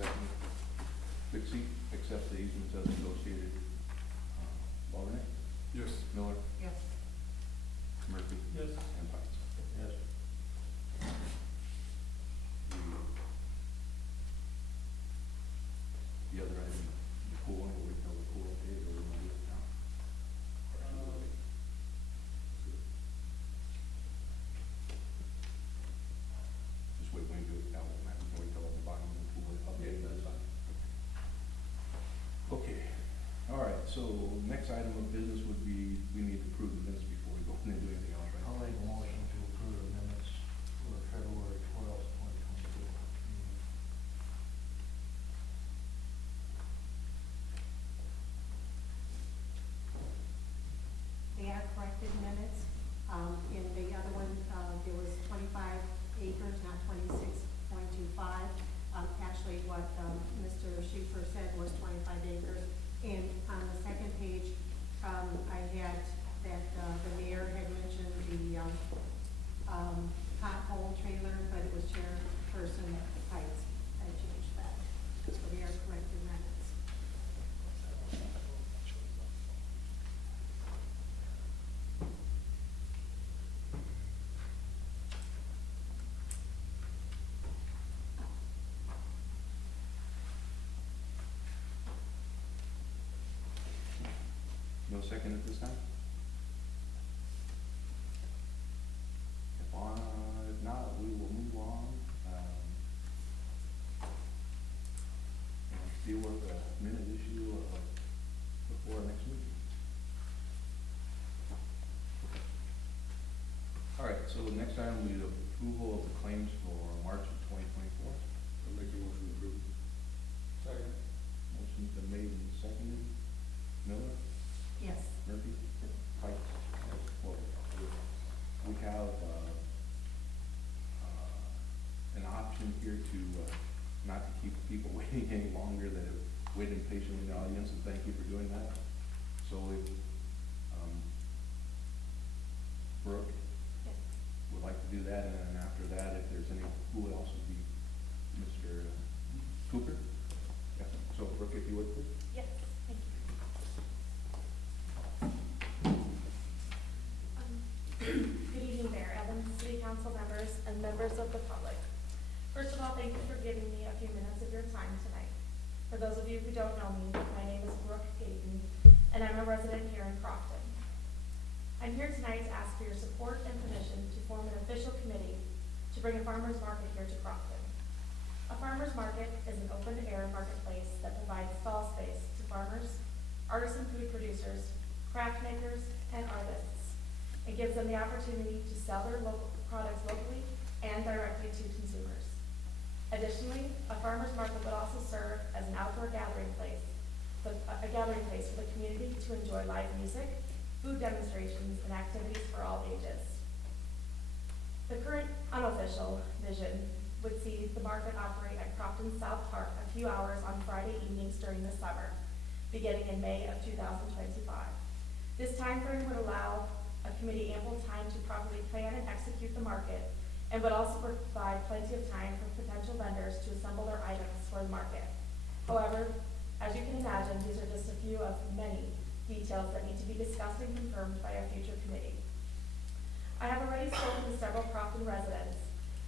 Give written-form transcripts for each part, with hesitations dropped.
second. Dixie, accept the easements as negotiated. Alderman? Yes. Miller? Yes. Murphy? Yes. And Pikes. Yes. The other item, the pool, will we tell the pool update or we want to do it now? Just wait, when we do it now, we'll have to wait till the bottom of the pool update, that's fine. Okay, all right, so next item of business would be, we need to approve the minutes before we go in and do anything else, right? I'll make a motion to approve the minutes for February 12th, 2022. They are corrected minutes. In the other one, there was 25 acres, not 26.25. Actually, what Mr. Schieffer said was 25 acres. And on the second page, I had that the mayor had mentioned the pothole trailer, but it was Chairperson Heights. I changed that. So they are corrected minutes. No second at this time? If not, we will move on. And deal with the minute issue before our next meeting. All right, so the next item will be the approval of the claims for March of 2024. I'll make a motion to approve. Second. Motion's been made and seconded. Miller? Yes. Murphy? Pikes? Well, we have an option here to not to keep people waiting any longer that have waited patiently in the audience, and thank you for doing that. So if Brooke would like to do that, and then after that, if there's any, who else would be? Mr. Cooper? Yeah. So Brooke, if you would, please. Yes, thank you. Good evening, Mayor Evans, City Council members, and members of the public. First of all, thank you for giving me a few minutes of your time tonight. For those of you who don't know me, my name is Brooke Gayton, and I'm a resident here in Crofton. I'm here tonight to ask for your support and permission to form an official committee to bring a farmer's market here to Crofton. A farmer's market is an open-air marketplace that provides stall space to farmers, artisan food producers, craft makers, and artists. It gives them the opportunity to sell their local products locally and directly to consumers. Additionally, a farmer's market would also serve as an outdoor gathering place, a gathering place for the community to enjoy live music, food demonstrations, and activities for all ages. The current unofficial vision would see the market operate at Crofton South Park a few hours on Friday evenings during the summer, beginning in May of 2025. This time frame would allow a committee ample time to properly plan and execute the market, and would also provide plenty of time for potential vendors to assemble their items for the market. However, as you can imagine, these are just a few of many details that need to be discussed and confirmed by a future committee. I have already spoken to several Crofton residents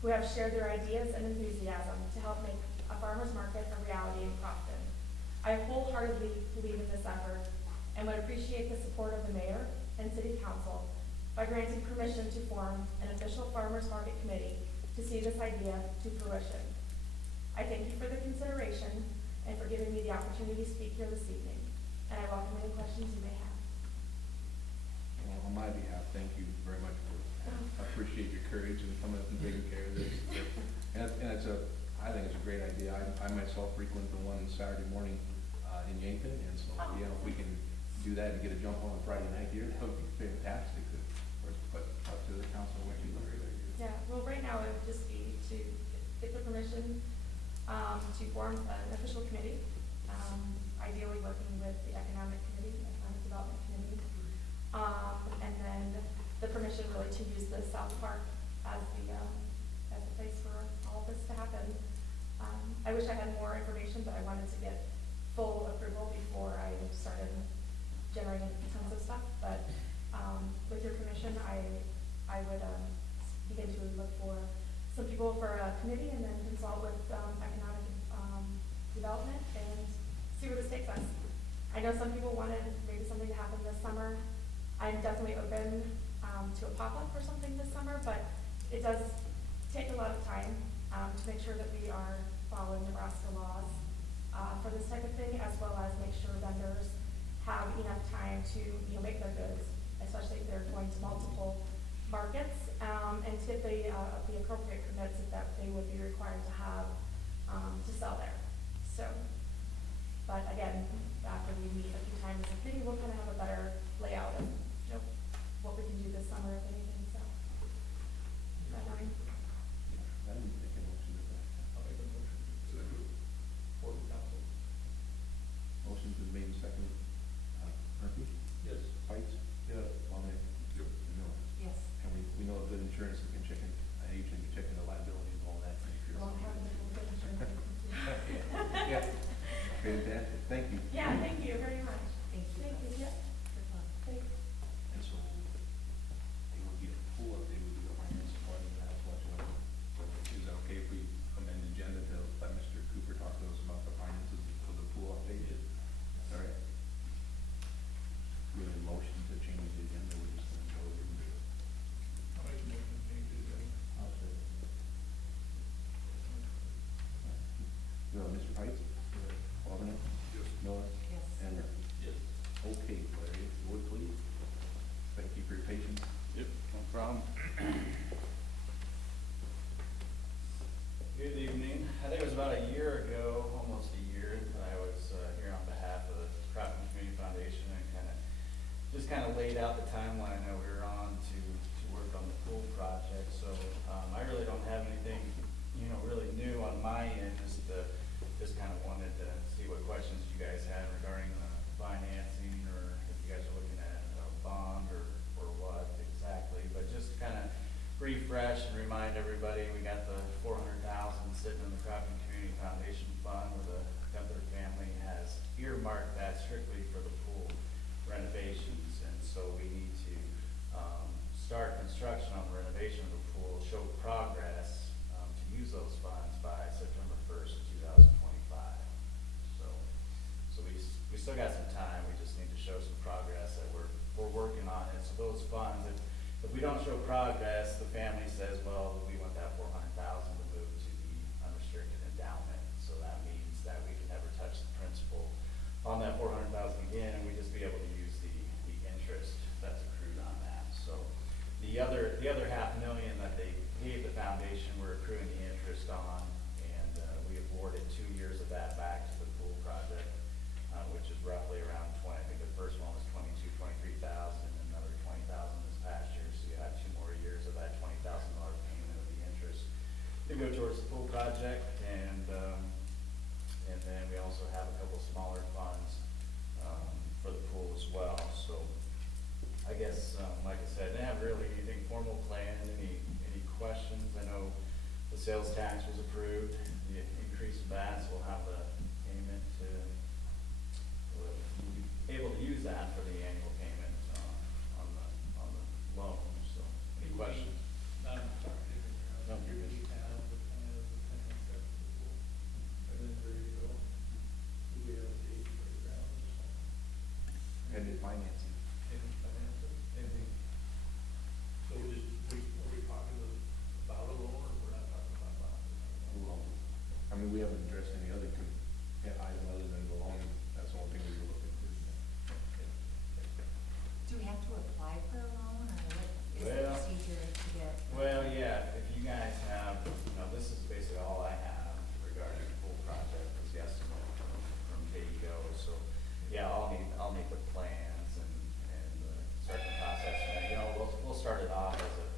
who have shared their ideas and enthusiasm to help make a farmer's market a reality in Crofton. I wholeheartedly believe in this effort and would appreciate the support of the mayor and city council by granting permission to form an official farmers market committee to see this idea to fruition. I thank you for the consideration and for giving me the opportunity to speak here this evening, and I welcome any questions you may have. Well, on my behalf, thank you very much for, I appreciate your courage in coming up and taking care of this. And it's I think it's a great idea. I myself frequent the one Saturday morning in Yankton, and so, you know, if we can do that and get a jump on Friday night here, that would be fantastic. But up to the council, what you look at. Yeah, well, right now it would just be to get the permission to form an official committee, ideally working with the economic committee, economic development committee, and then the permission really to use the South Park as the place for all of this to happen. I wish I had more information, but I wanted to get full approval before I started generating tons of stuff. But with your permission, I would begin to look for some people for a committee and then consult with economic development and see where this takes us. I know some people wanted maybe something to happen this summer. I'm definitely open to a pop-up or something this summer, but it does take a lot of time to make sure that we are following Nebraska laws for this type of thing, as well as make sure vendors have enough time to make their goods, especially if they're going to multiple markets, and to get the appropriate permits that they would be required to have to sell there. So, but again, after we meet a few times as a committee, we'll kind of have a better layout of what we can do this summer, if anything. So, is that fine? I didn't make a motion to that. I'll make a motion. Second. For the council. Motion's been made and seconded. Murphy? Yes. Pikes? Yes. Wallace? Yep. And Miller? Yes. And we know good insurance can check in, agent can check in the liabilities and all that. Make sure. We'll have the good insurance. Yeah. Fantastic, thank you. Yeah, thank you very much. Thank you. Thank you, yeah. Good luck. Thanks. And so, they would be a full update, would be the finance part of that, watching. Is that okay if we amend the agenda to let Mr. Cooper talk to us about the finances for the pool update? All right. We have a motion to change the agenda, we're just gonna go over and do it. I'll make a motion to change the agenda. I'll say. Mr. Pikes? Alderman? Yes. Miller? Yes. And Murphy? Yes. Okay, Larry, if you would please. Thank you for your patience. Yep, no problem. Good evening. I think it was about a year ago, almost a year, that I was here on behalf of the Crofton Community Foundation and kind of laid out the timeline that we were on to work on the pool project. So I really don't have anything, really new on my end. Just kind of wanted to see what questions you guys had regarding financing, or if you guys are looking at a bond or what exactly. But just kind of refresh and remind everybody, we got the $400,000 sitting in the Crofton Community Foundation Fund, where the Gunther family has earmarked that strictly for the pool renovations. And so we need to start construction on the renovation of the pool, show progress to use those funds by September 1st, 2025. So we still got some time. We just need to show some progress that we're working on it. So those funds, if we don't show progress, the family says, well, we want that $400,000 to move to the unrestricted endowment. So that means that we can never touch the principal on that $400,000 again, and we just be able to use the interest that's accrued on that. So the other $500,000 that they gave the foundation, we're accruing the interest on, and we awarded 2 years of that back to the pool project, which is roughly around 20. I think the first one was 23,000, and another 20,000 this past year. So you have 2 more years of that $20,000 payment of the interest to go towards the pool project, and then we also have a couple smaller funds for the pool as well. So I guess, like I said, I didn't have really anything formal planned. Any questions? I know the sales tax was approved, the increase of that, so we'll have the payment to, we'll be able to use that for the annual payment on the loan. So any questions? No, No, you're good. we have the plan of the plan set for the pool. And then ready to go. Do we have a date for the ground this summer? And the financing. Any finances, anything? So are we talking about a loan, or we're not talking about bonds? Loan. I mean, we haven't addressed any other item other than the loan. That's the only thing we were looking for. Do we have to apply for a loan, or what is the Well- procedure to get? Well, yeah, if you guys have, this is basically all I have regarding the pool project, was the estimate from KEO. So, yeah, I'll need the plans and start the process. And, we'll start it off as a,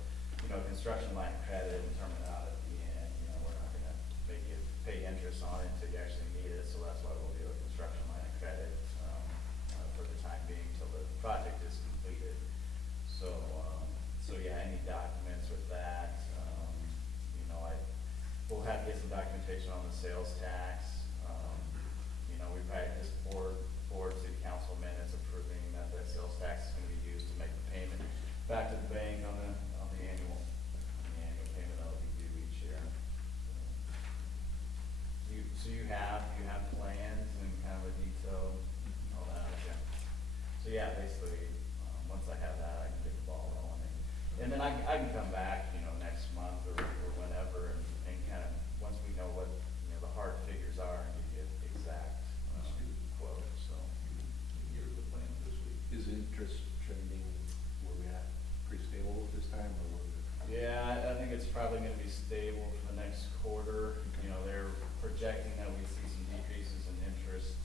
construction line of credit and term it out at the end. We're not gonna make you pay interest on it until you actually need it. So that's why we'll do a construction line of credit, for the time being till the project is completed. So yeah, any documents with that, we'll have to get some documents transportation on the sales tax. You know, we practiced four city council minutes approving that sales tax is gonna be used to make the payment back to the bank on the annual payment that will be due each year. So you have plans and kind of a detail, all that, okay. So yeah, basically, once I have that, I can get the ball rolling. And then I can come back, you know, next month or whenever and kind of, once we know what, you know, the hard figures are and you get exact quotes, so. Here's the plan this week. Is interest trending where we at, pretty stable at this time, or was it? Yeah, I think it's probably gonna be stable for the next quarter. You know, they're projecting that we see some decreases in interest,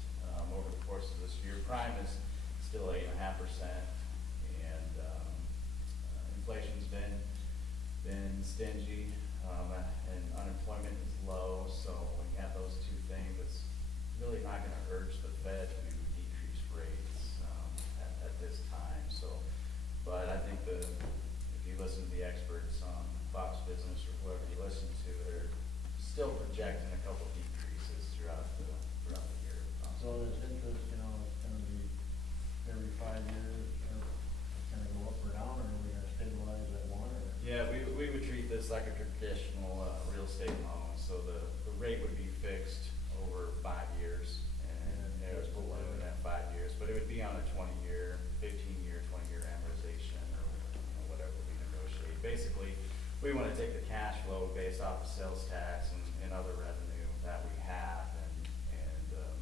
over the course of this year. Prime is still 8.5%, and, inflation's been stingy, and unemployment is low, so when you have those two things, it's really not gonna urge the Fed to decrease rates, at this time, so. But I think if you listen to the experts on Fox Business or whoever you listen to, they're still projecting a couple decreases throughout the year. So this interest, you know, it's gonna be every 5 years, or it's gonna go up or down, or are we gonna stabilize at one, or? Yeah, we would treat this like a traditional real estate loan, so the rate would be fixed over 5 years, and it was balloon at 5 years, but it would be on a 20-year, 15-year, 20-year amortization, or you know, whatever we negotiate. Basically, we want to take the cash flow based off of sales tax and other revenue that we have, and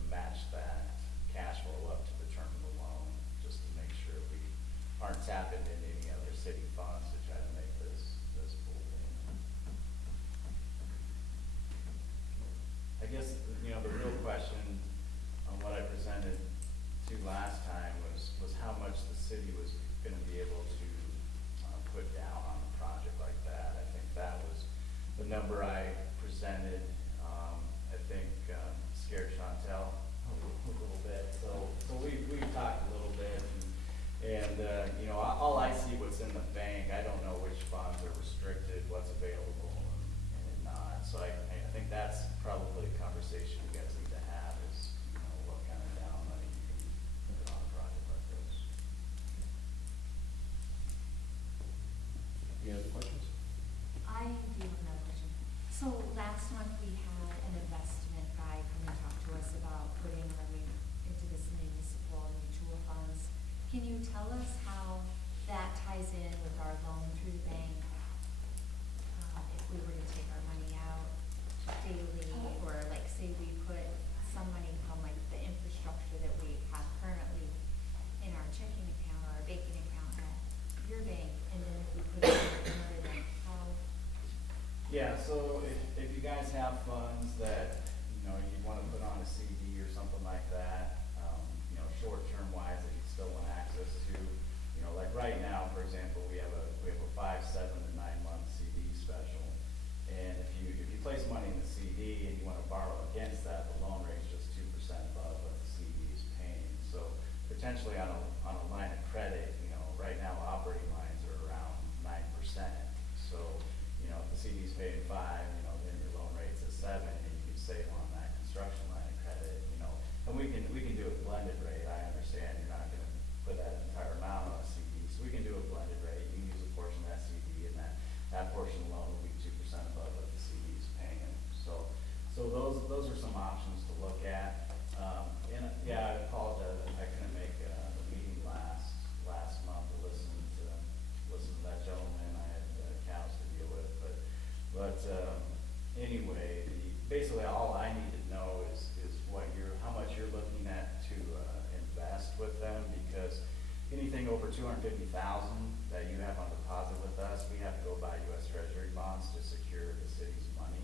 match that cash flow up to the term of the loan, just to make sure we aren't tapping into any other city funds to try to make this pool payment. I guess, you know, the real question on what I presented to last time was how much the city was gonna be able to put down on a project like that. I think that was the number I presented. I think scared Chantel a little bit. So we've talked a little bit, and you know, all I see what's in the bank. I don't know which funds are restricted, what's available, and not. So I think that's probably a conversation you guys need to have, is, you know, what kind of down money you can put on a project like this. Any other questions? I do have another question. So last month we had an investment guy come and talk to us about putting money into this municipal mutual funds. Can you tell us how that ties in with our loan through the bank? If we were to take our money out daily, or like say we put some money from like the infrastructure that we have currently in our checking account or our banking account at your bank, and then if we put it in another bank, how? Yeah, so if you guys have funds that, you know, you wanna put on a CD or something like that, you know, short-term wise that you still want access to, you know, like right now, for example, we have a 5, 7, and 9 month CD special. And if you place money in the CD and you wanna borrow against that, the loan rate is just 2% above what the CD is paying. So potentially on a line of credit, you know, right now operating lines are around 9%. So, you know, if the CD's paying 5, you know, then your loan rate's at 7, and you can save on that construction line of credit, you know. And we can do a blended rate. I understand you're not gonna put that entire amount on a CD, so we can do a blended rate. You can use a portion of that CD, and that portion of the loan will be 2% above what the CD is paying. So those are some options to look at. And yeah, I apologize, I couldn't make the meeting last month to listen to that gentleman. I had cows to deal with, but anyway, basically all I need to know is how much you're looking at to invest with them, because anything over $250,000 that you have on deposit with us, we have to go buy U.S. Treasury bonds to secure the city's money.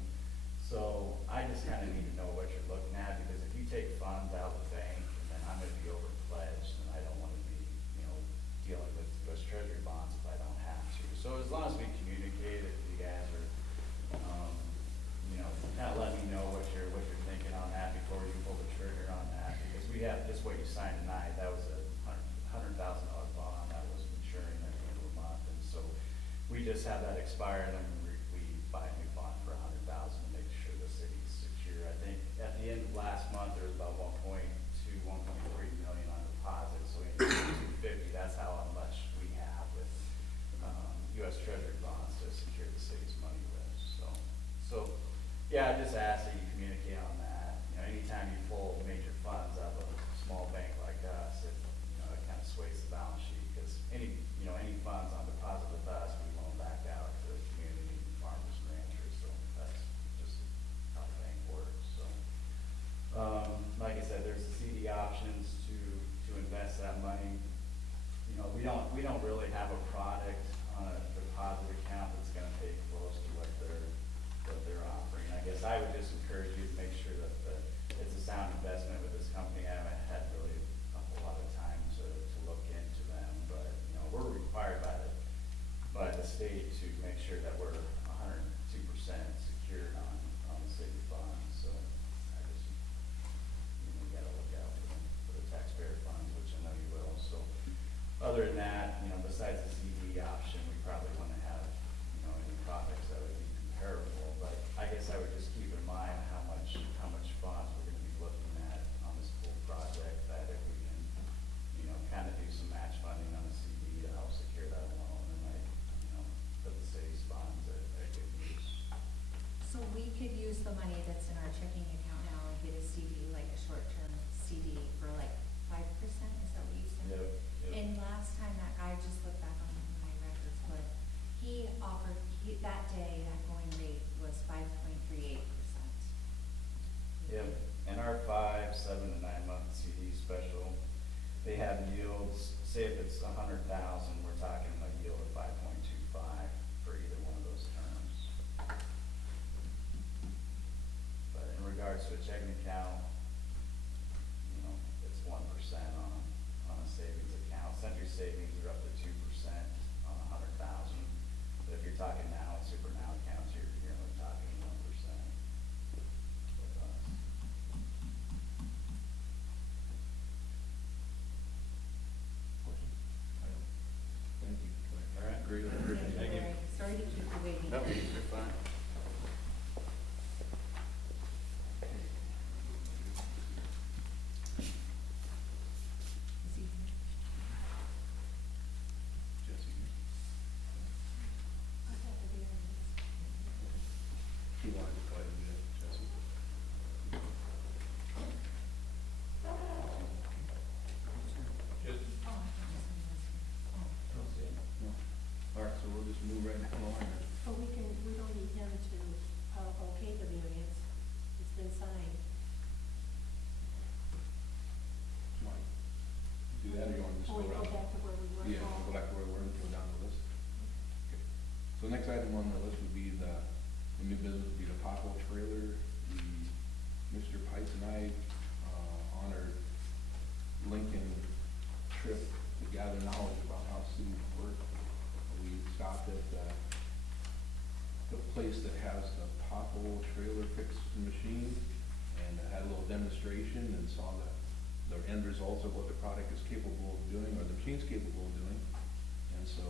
So I just kind of need to know what you're looking at, because if you take funds out of the bank, then I'm going to be over pledged, and I don't want to be, you know, dealing with U.S. Treasury bonds if I don't have to. So as long as we communicate, if you guys are, you know, kind of let me know what you're thinking on that before you pull the trigger on that, because we have just what you signed tonight. That was a $100,000 bond that was maturing at the end of the month, and so we just have that expire, and then we buy a new bond for $100,000 to make sure the city's I think at the end of last month, there was about 1.3 million on deposit, so we need 250, that's how much we have with, US Treasury bonds to secure the city's money with, so, yeah, I just ask that you communicate on that. You know, anytime you pull major funds out of a small bank like us, it kind of sways the balance sheet, because any funds on deposit with us, we loan back out to the community, farmers and ranchers, so that's just how the bank works, so. Like I said, there's the CD options to invest that money. You know, we don't really have a product on a deposit account that's gonna pay close to what they're offering. I guess I would just encourage you to make sure that it's a sound investment with this company. I haven't had really a whole lot of time to look into them, but, we're required by the state to make sure that we're 102% secured on the city funds, so I just, we gotta look out for the taxpayer funds, which I know you will, so. Other than that, besides the CD option, we probably wanna have, any products that would be comparable, but I guess I would just keep in mind how much funds we're gonna be looking at on this whole project, that if we can, kind of do some match funding on the CD to help secure that loan, and might, put the city's funds at good use. So we could use the money that's in our checking account now and get a CD, like a short-term CD for like 5%, is that what you said? Yep. And last time, that guy, just looked back on my records, but he offered, that day, that going rate was 5.38%. Yep, and our 5, 7, and 9 month CD special, they have yields, say if it's 100,000, we're talking a yield of 5.25 for either one of those terms. But in regards to a checking account, it's 1% on a savings account. Century savings are up to 2% on 100,000. But if you're talking now, super now accounts, you're only talking 1% with us. Questions? Thank you. All right. Great, I appreciate it. Thank you. Sorry to keep you waiting. No, you're fine. Is he here? Jesse, I have the variance. who wanted to go ahead and do it? Jesse? Just, Oh, I thought somebody was here. Oh. I don't see it. No. All right, so we'll just move right along. But we don't need him to, okay the variance, it's been signed. Do you want to do that, or you want to just Or go we go around? back to where we were. Yeah, we'll go back to where we were and go down the list. Okay. So next item on the list would be the new business would be the pothole trailer. Mr. Pites and I, on our Lincoln trip to gather knowledge about how cities work, we stopped at the place that has the pothole trailer fix machine, and had a little demonstration and saw the end results of what the product is capable of doing, or the machine's capable of doing. And so,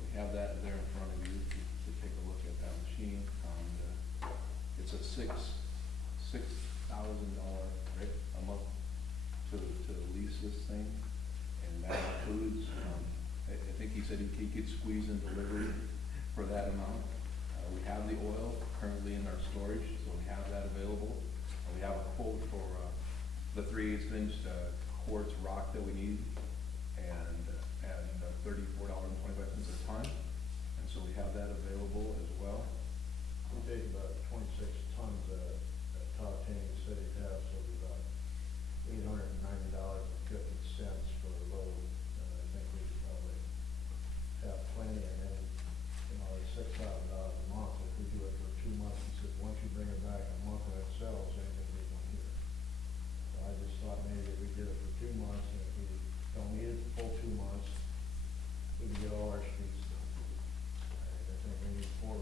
we have that there in front of you to take a look at that machine. It's a $6,000, right, a month to lease this thing, and that includes, I think he said he could squeeze in delivery for that amount. We have the oil currently in our storage, so we have that available. And we have a quote for the 3/8 inch quartz rock that we need, and at $34.25 a ton. And so we have that available as well. We take about 26 tons at Tautang City Pass, so it's about $890.50 for a load. And I think we probably have plenty, and then, it's $6,000 a month. If we do it for 2 months, he said, once you bring it back a month and it sells, then you'll be one here. So I just thought maybe if we did it for 2 months, and if we don't need it the full 2 months, we can get all our streets done. I think we need 4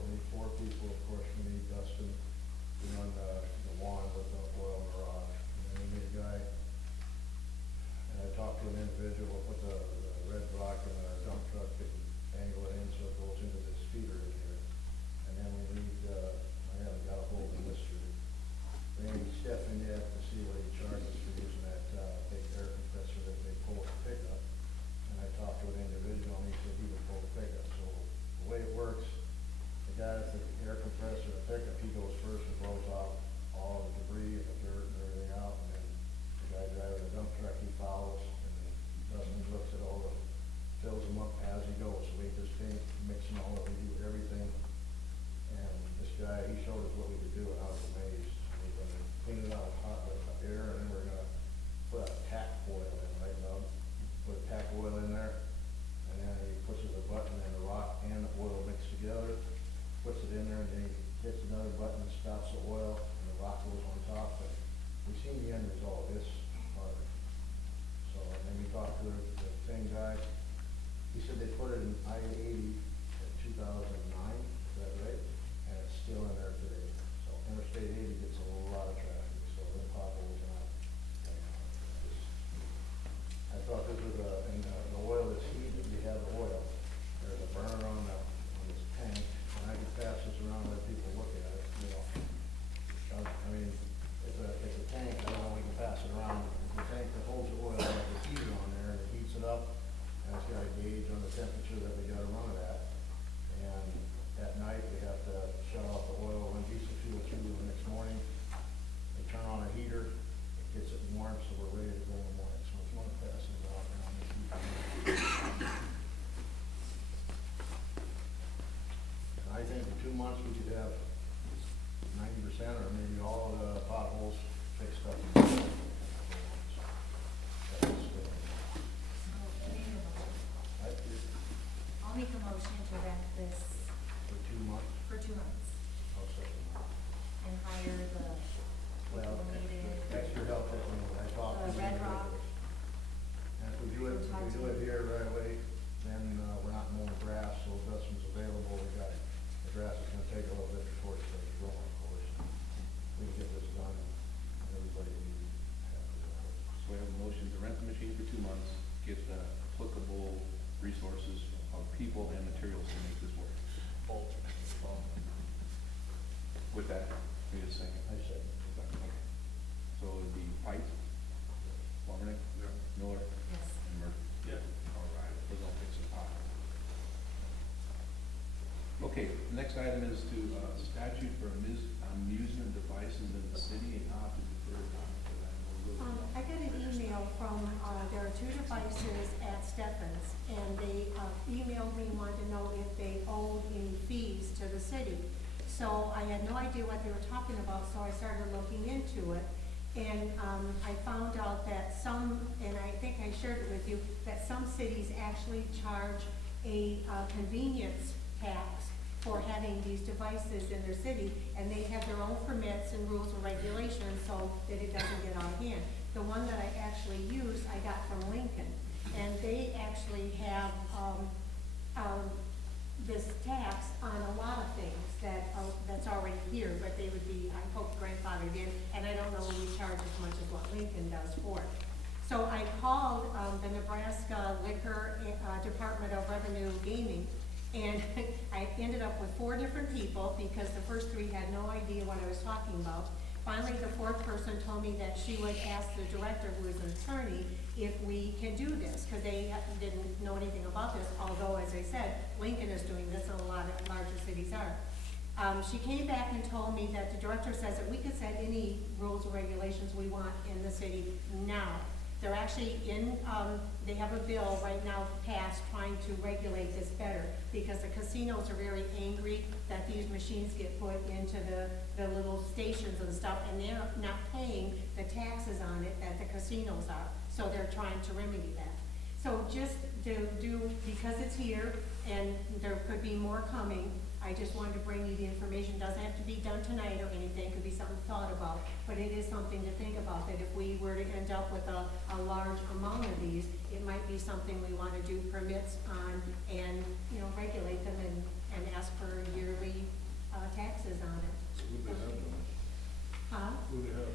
pickup, he goes first and blows off all the debris and the dirt and everything out, and then the guy driving the dump truck, he follows, and Dustin looks at all the, fills them up as he goes, so we just paint, mixing all of it, we do everything. And this guy, he showed us what we could do, and I was amazed. We're gonna clean it out hot with air, and then we're gonna put a tack oil in, right, Doug? Put a tack oil in there, and then he pushes a button, and the rock and the oil mix together, puts it in there, and then he hits another button, stops the oil, and the rock goes on top, and we've seen the end result, it's hard. So, and then we talked to the same guy, he said they put it in I-80 in 2009, is that right? And it's still in there today. So Interstate 80 gets a lot of traffic, so the potholes are not. I thought this was and the oil that's heated, we have the oil, there's a burner on this tank, and I can pass this around and let people look at it, you know. I mean, it's a tank, I don't know if we can pass it around. It's a tank that holds the oil, and the heater on there, and it heats it up. And it's got a gauge on the temperature that we gotta run it at. And at night, we have to shut off the oil, run diesel fuel through the next morning. We turn on a heater, it gets it warm, so we're ready to go in the morning. So if you wanna pass this out, and I'll make you. And I think in 2 months, we could have 90% or maybe all of the potholes fixed up. I'll make a motion to rent this For 2 months, for 2 months I'll second that. and hire the Well, needed. extra help that I talked to. The Red Rock. And if we do it here right away, then, we're not mowing grass, so Dustin's available, we got, the grass is gonna take a little bit before it starts growing, of course. We can get this done, and everybody will be happy with it. So we have a motion to rent the machine for 2 months, get the applicable resources of people and materials to make this work. With that, we need a second. I said, Okay. So it would be Pike, Warnick, Miller, Yes. and Murphy. Yeah. All right, we're gonna fix the pot. Okay, the next item is to, statute for amusement devices in the city, and I'll have to defer to Tom for that. I got an email from, there are 2 devices at Stephens, and they emailed me, wanted to know if they owed any fees to the city. So I had no idea what they were talking about, so I started looking into it. And I found out that some, and I think I shared it with you, that some cities actually charge a convenience tax for having these devices in their city, and they have their own permits and rules and regulations so that it doesn't get out of hand. The one that I actually used, I got from Lincoln, and they actually have this tax on a lot of things that's already here, but they would be, I hope, grandfathered in, and I don't know when we charge as much as what Lincoln does for it. So I called the Nebraska Liquor Department of Revenue Gaming, and I ended up with 4 different people because the first 3 had no idea what I was talking about. Finally, the 4th person told me that she would ask the director, who is an attorney, if we can do this, because they didn't know anything about this, although, as I said, Lincoln is doing this and a lot of larger cities are. She came back and told me that the director says that we could set any rules or regulations we want in the city now. They're actually in, they have a bill right now passed trying to regulate this better, because the casinos are very angry that these machines get put into the little stations and stuff, and they're not paying the taxes on it that the casinos are, so they're trying to remedy that. So just to do, because it's here, and there could be more coming, I just wanted to bring you the information. Doesn't have to be done tonight or anything, could be something thought about, but it is something to think about, that if we were to end up with a large amount of these, it might be something we want to do permits on and, you know, regulate them and ask for yearly taxes on it. who they have them? Huh? Who they have?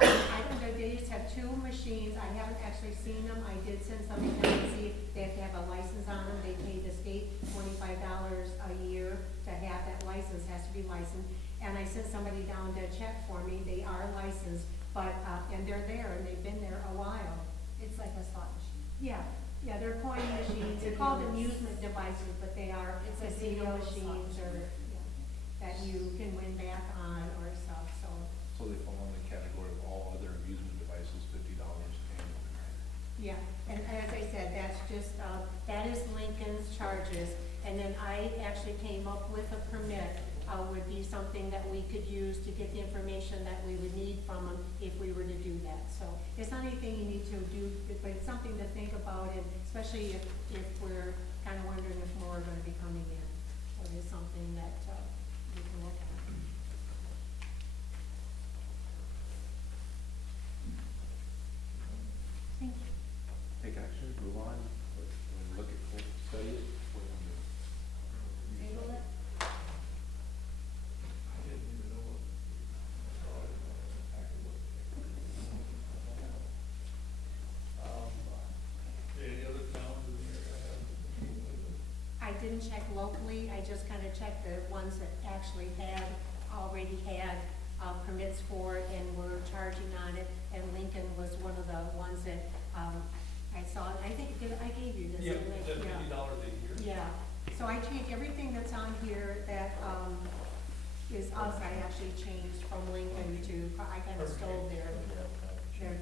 I don't know, they just have 2 machines, I haven't actually seen them, I did send somebody down to see if they have to have a license on them, they pay the state $25 a year to have that license, has to be licensed, and I sent somebody down to check for me, they are licensed, but, and they're there, and they've been there a while. It's like a slot machine. Yeah, they're coin machines, they're called amusement devices, but they are It's a casino video slot machines, or, machine. that you can win back Yeah, and as I said, that's just, that is Lincoln's charges. And then I actually came up with a permit, would be something that we could use to get the information that we would need from them if we were to do that. So it's not anything you need to do, but it's something to think about, and especially if we're kind of wondering if more are gonna be coming in. So it is something that, we can look at. Thank you. Take action, move on, look at, study it. What do you do? Table it? I didn't even know what, I saw it, exactly what. Any other towns in the area have? I didn't check locally, I just kind of checked the ones that actually already had permits for it and were charging on it, and Lincoln was one of the ones that, I saw, I think, I gave you this. Yeah, didn't I? $50 a year. Yeah, so I changed everything that's on here that, is us, I actually changed from Lincoln to, I kind of stole their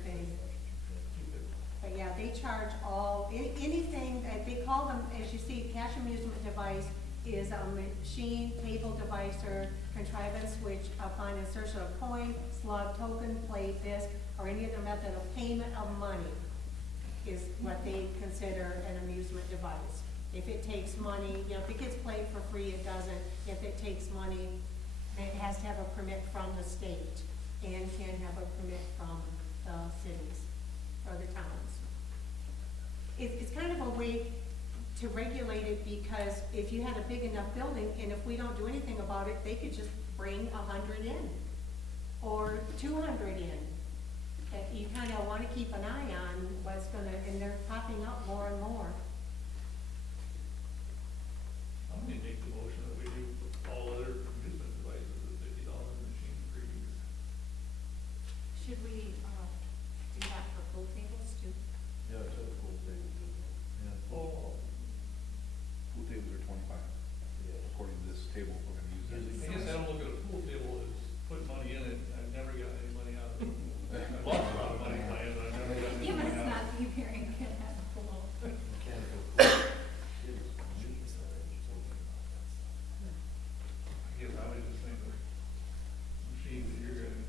thing. But yeah, they charge anything that they call them, as you see, cash amusement device is a machine, table device, or contrivance which upon insertion of coin, slug, token, plate, disc, or any other method of payment of money is what they consider an amusement device. If it takes money, if it gets played for free, it doesn't. If it takes money, it has to have a permit from the state and can have a permit from the cities or the towns. It's kind of a way to regulate it, because if you had a big enough building, and if we don't do anything about it, they could just bring 100 in or 200 in. That you kind of want to keep an eye on what's gonna, and they're popping up more and more. I'm gonna make the motion that we do all other amusement devices at $50 machine per year. Should we, do that for pool tables too? Yeah, it's a cool thing. Yeah. Oh, Pool tables are 25, according to this table we're gonna use. I guess I don't look at a pool table as putting money in it, I've never gotten any money out of it. I lost a lot of money playing, but I've never gotten Yeah, any but money it's out not of it. be very good at pool. Mechanical pool. I guess I was just thinking, machine that you're gonna,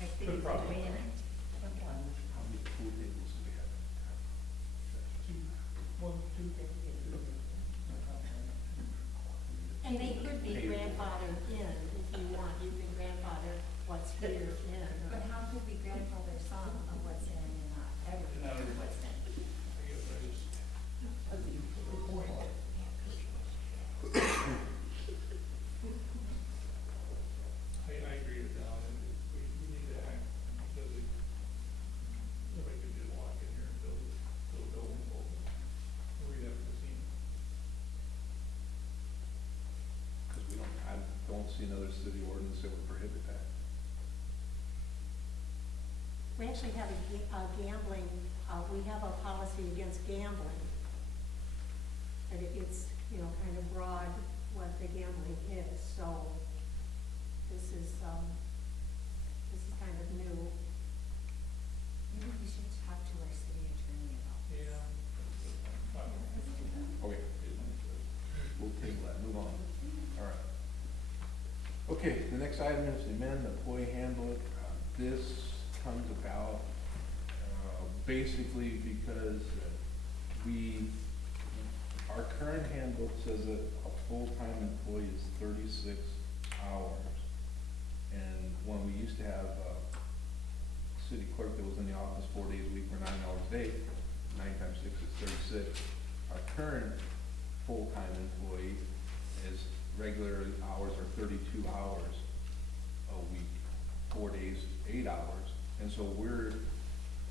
I think Good it's problem. way in it. How many pool tables do we have? And they could be Table. grandfathered in if you want, you can grandfather what's here in. But how could we grandfather some of what's in and not everything what's in? I guess I just. I agree with Don, and we need to act, because it, nobody could just walk in here and build a building full. We'd have to see. Because I don't see another city ordinance that would prohibit that. We actually have a gambling, we have a policy against gambling. But it's, kind of broad what the gambling is, so this is kind of new. Maybe we should talk to our city attorney about this. Yeah. Let's do that. Okay, we'll table that, move on. All right. Okay, the next item is the amend the employee handbook. This comes about basically because our current handbook says that a full-time employee is 36 hours. And when we used to have a city clerk that was in the office 4 days a week for 9 hours a day, 9 times 6 is 36. Our current full-time employee is regular hours are 32 hours a week, 4 days, 8 hours. And so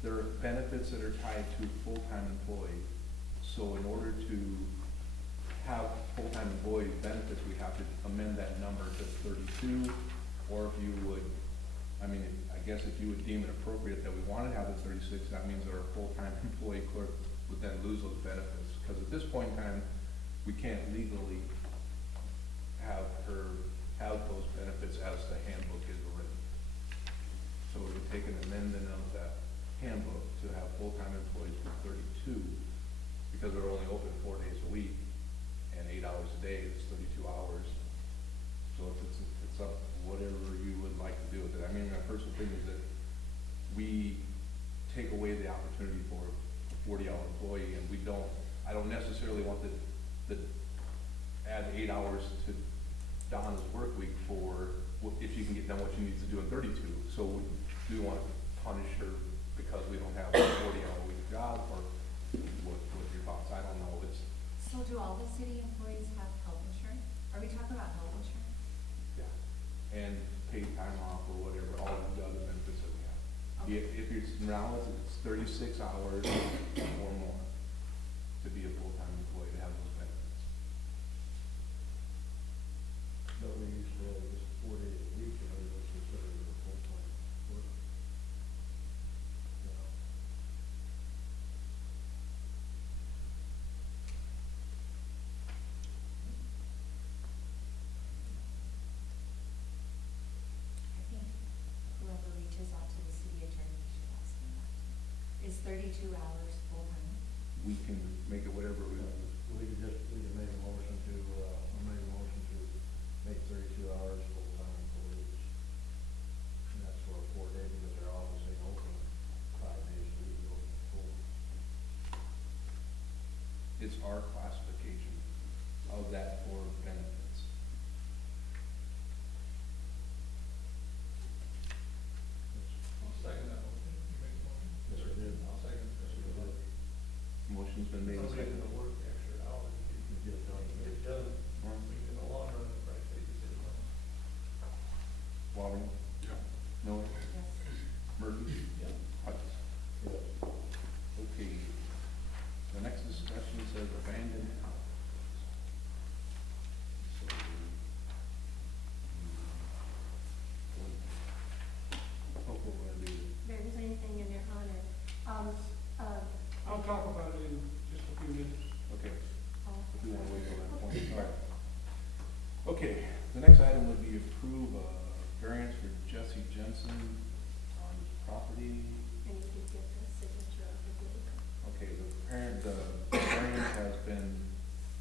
there are benefits that are tied to a full-time employee. So in order to have full-time employee benefits, we have to amend that number to 32, or if you would, I guess if you would deem it appropriate that we want to have the 36, that means that our full-time employee clerk would then lose those benefits. Because at this point in time, we can't legally have her have those benefits as the handbook is written. So we would take an amendment of that handbook to have full-time employees for 32, because they're only open 4 days a week, and 8 hours a day, it's 32 hours. So it's up, whatever you would like to do with it. I mean, my personal thing is that we take away the opportunity for a 40-hour employee, and I don't necessarily want the add 8 hours to Donna's work week for, if she can get done what she needs to do in 32. So do we want to punish her because we don't have a 40-hour week job, or what's your thoughts? I don't know. So do all the city employees have health insurance? Are we talking about health insurance? Yeah, and paid time off or whatever, all the other benefits that we have. Okay. If you're, now it's 36 hours or more to be a full-time employee to have those benefits. But we used to have this 4 days a week, and it was considered a full-time work. You know, I think whoever reaches out to the city attorney should ask him that. Is 32 hours full-time? We can make it whatever we want. we could make a motion to, make 32 hours full-time employees. And that's for a 4 day, because their office ain't open 5 days a week, open full. It's our classification of that for benefits. I'll second that motion. You make a motion? Yes, I did. I'll second it. Motion's been made and Somebody seconded. to work the extra hours. You get it done. Get it done. In the long run, the price they just didn't know. Walden? Yeah. Miller? Yes. Murphy? Yeah. Hutchins? Yes. Okay. The next discussion says abandoned house. So, hope we're gonna do, There's anything in there on it. I'll talk about it in just a few minutes. okay, Oh, if we wanna wait till that point, all right. Okay, the next item would be approve a variance for Jesse Jensen on his property. And you can get the signature of the builder. Okay, the variance has been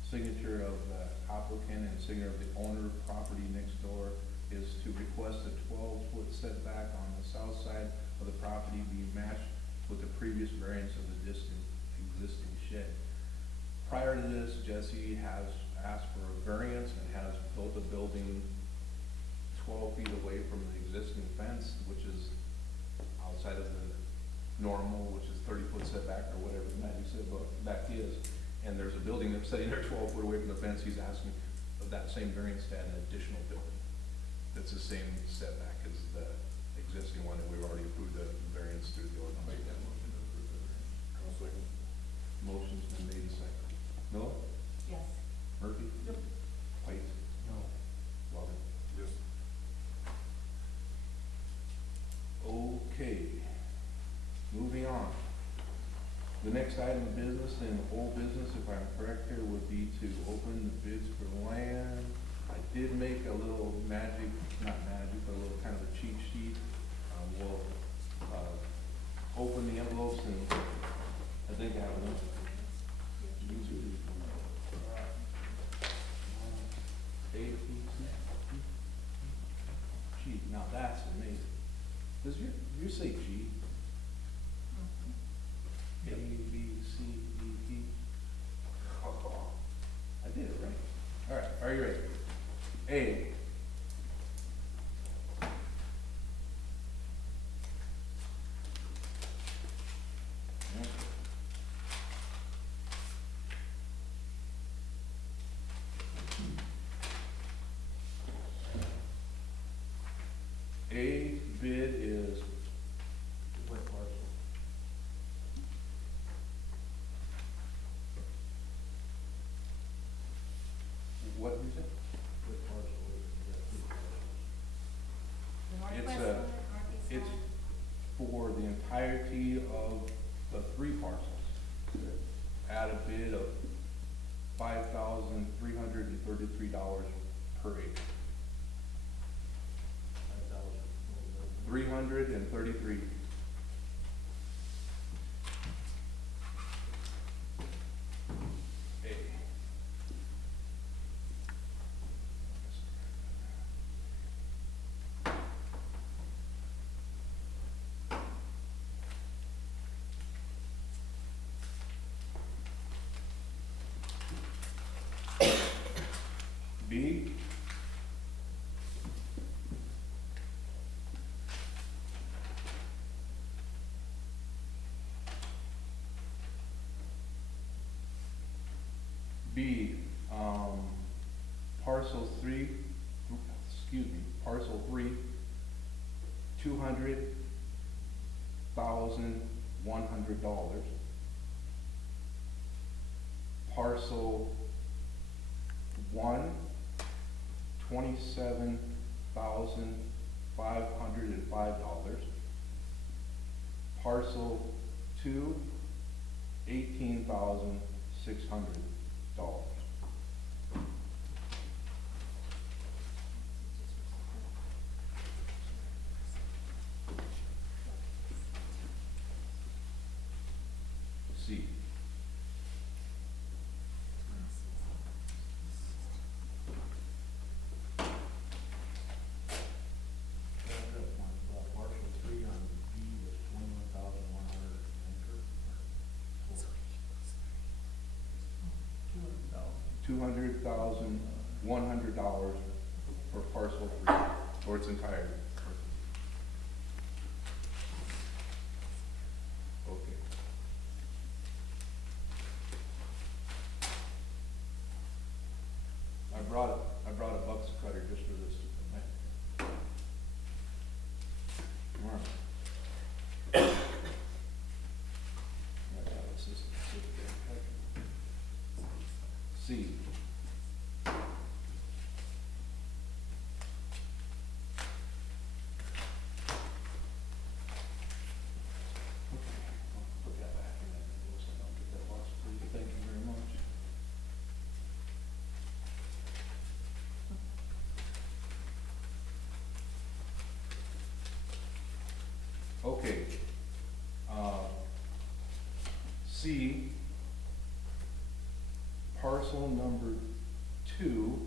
signature of the applicant and signature of the owner. Property next door is to request a 12-foot setback on the south side of the property be matched with the previous variance of the existing shed. Prior to this, Jesse has asked for a variance and has built a building 12 feet away from the existing fence, which is outside of the normal, which is 30-foot setback or whatever the Matthew said, but that is. And there's a building that's sitting there 12 foot away from the fence. He's asking of that same variance to add an additional building that's the same setback as the existing one, and we've already approved the variance through the I'll make ordinance. that motion to approve the variance. I'll second. Motion's been made and seconded. Miller? Yes. Murphy? Yep. White? No. Walden? Yes. Okay, moving on. The next item of business and old business, if I'm correct here, would be to open the bids for land. I did make a little magic, not magic, but a little kind of a cheat sheet. We'll, open the envelopes and I think I have enough. Gee, now that's amazing. Does you say G? A, B, C, D, E. I did it right. All right, are you ready? A. A bid is What parcel? what is it? What parcel is it? You got two parcels. The It's northwest a- one, northeast it's one. for the entirety of the 3 parcels. At a bid of $5,333 per acre. 5,000. 333. B, parcel three, parcel three, $200,100. Parcel one, $27,505. Parcel two, $18,600. C. Partial three on B was 21,100 acre. $200,100 for parcel three, or its entirety. Okay. I brought a box cutter just for this. Come on. C. Put that back in there, so I don't get that lost, please. Thank you very much. Okay. C, parcel number two,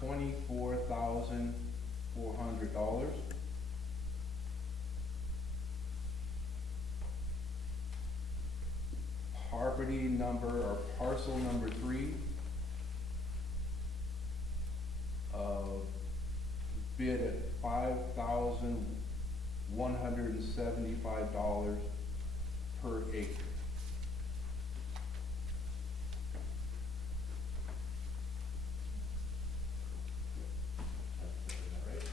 $24,400. Property number, or parcel number three, bid at $5,175 per acre. Is that right?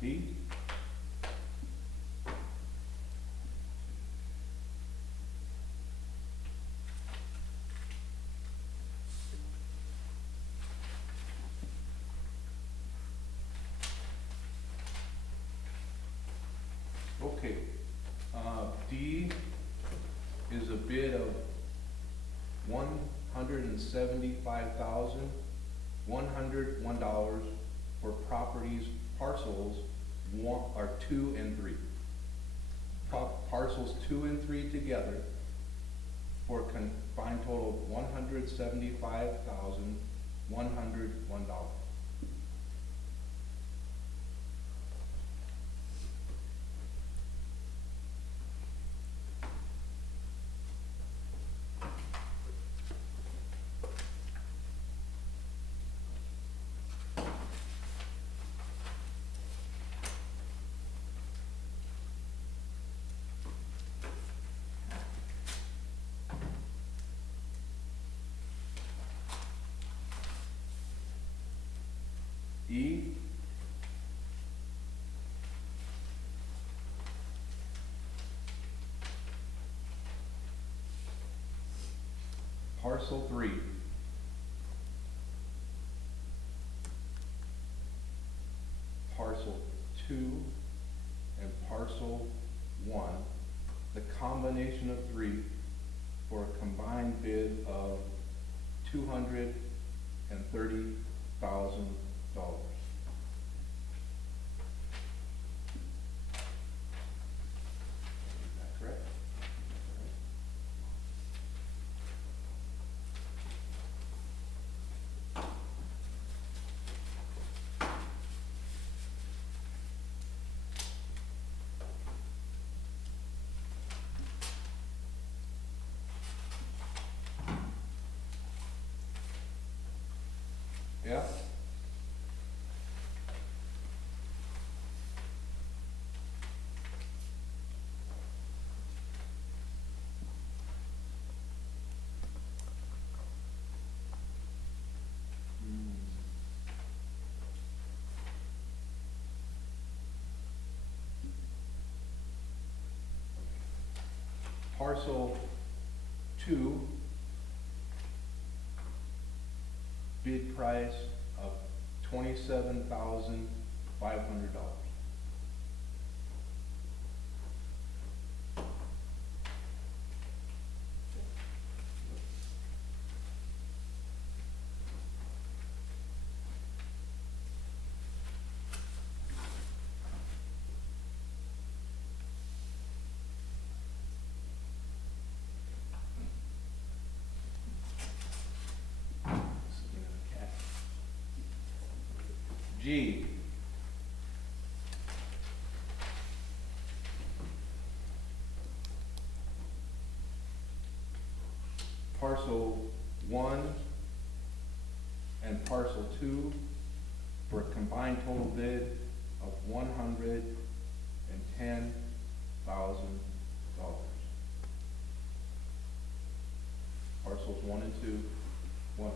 D. Okay, D is a bid of $175,101 for properties, parcels one, or 2 and 3. Parcels 2 and 3 together for a combined total of $175,101. E, parcel 3, parcel 2, and parcel 1, the combination of 3 for a combined bid of $230,000. Is that correct? Yeah? Parcel 2, bid price of $27,500. G. Parcel 1 and parcel 2 for a combined total bid of $110,000. Parcels 1 and 2, $110,000.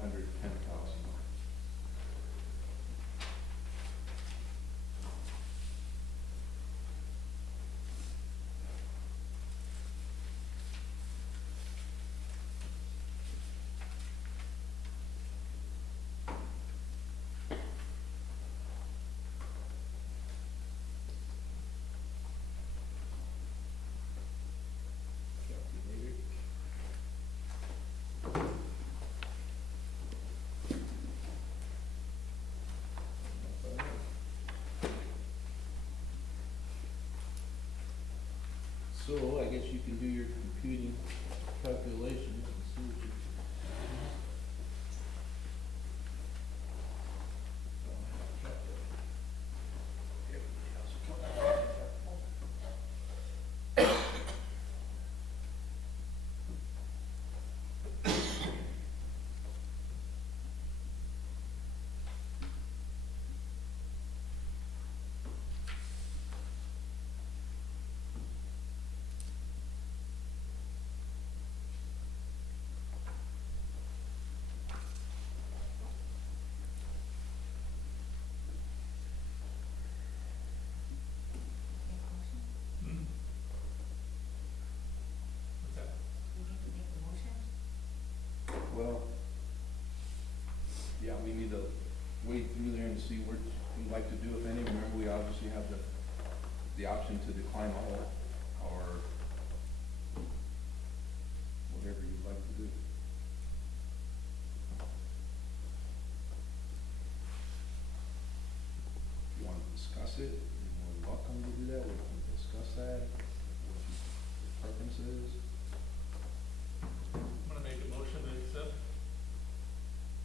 So I guess you can do your computing calculations and see what you. Make a motion? What's that? We need to make a motion? Well, yeah, we need to wade through there and see what you'd like to do, if any. Remember, we obviously have the option to decline all, or whatever you'd like to do. If you want to discuss it, you're more than welcome to do that. We can discuss that, what your preference is. I'm gonna make a motion to accept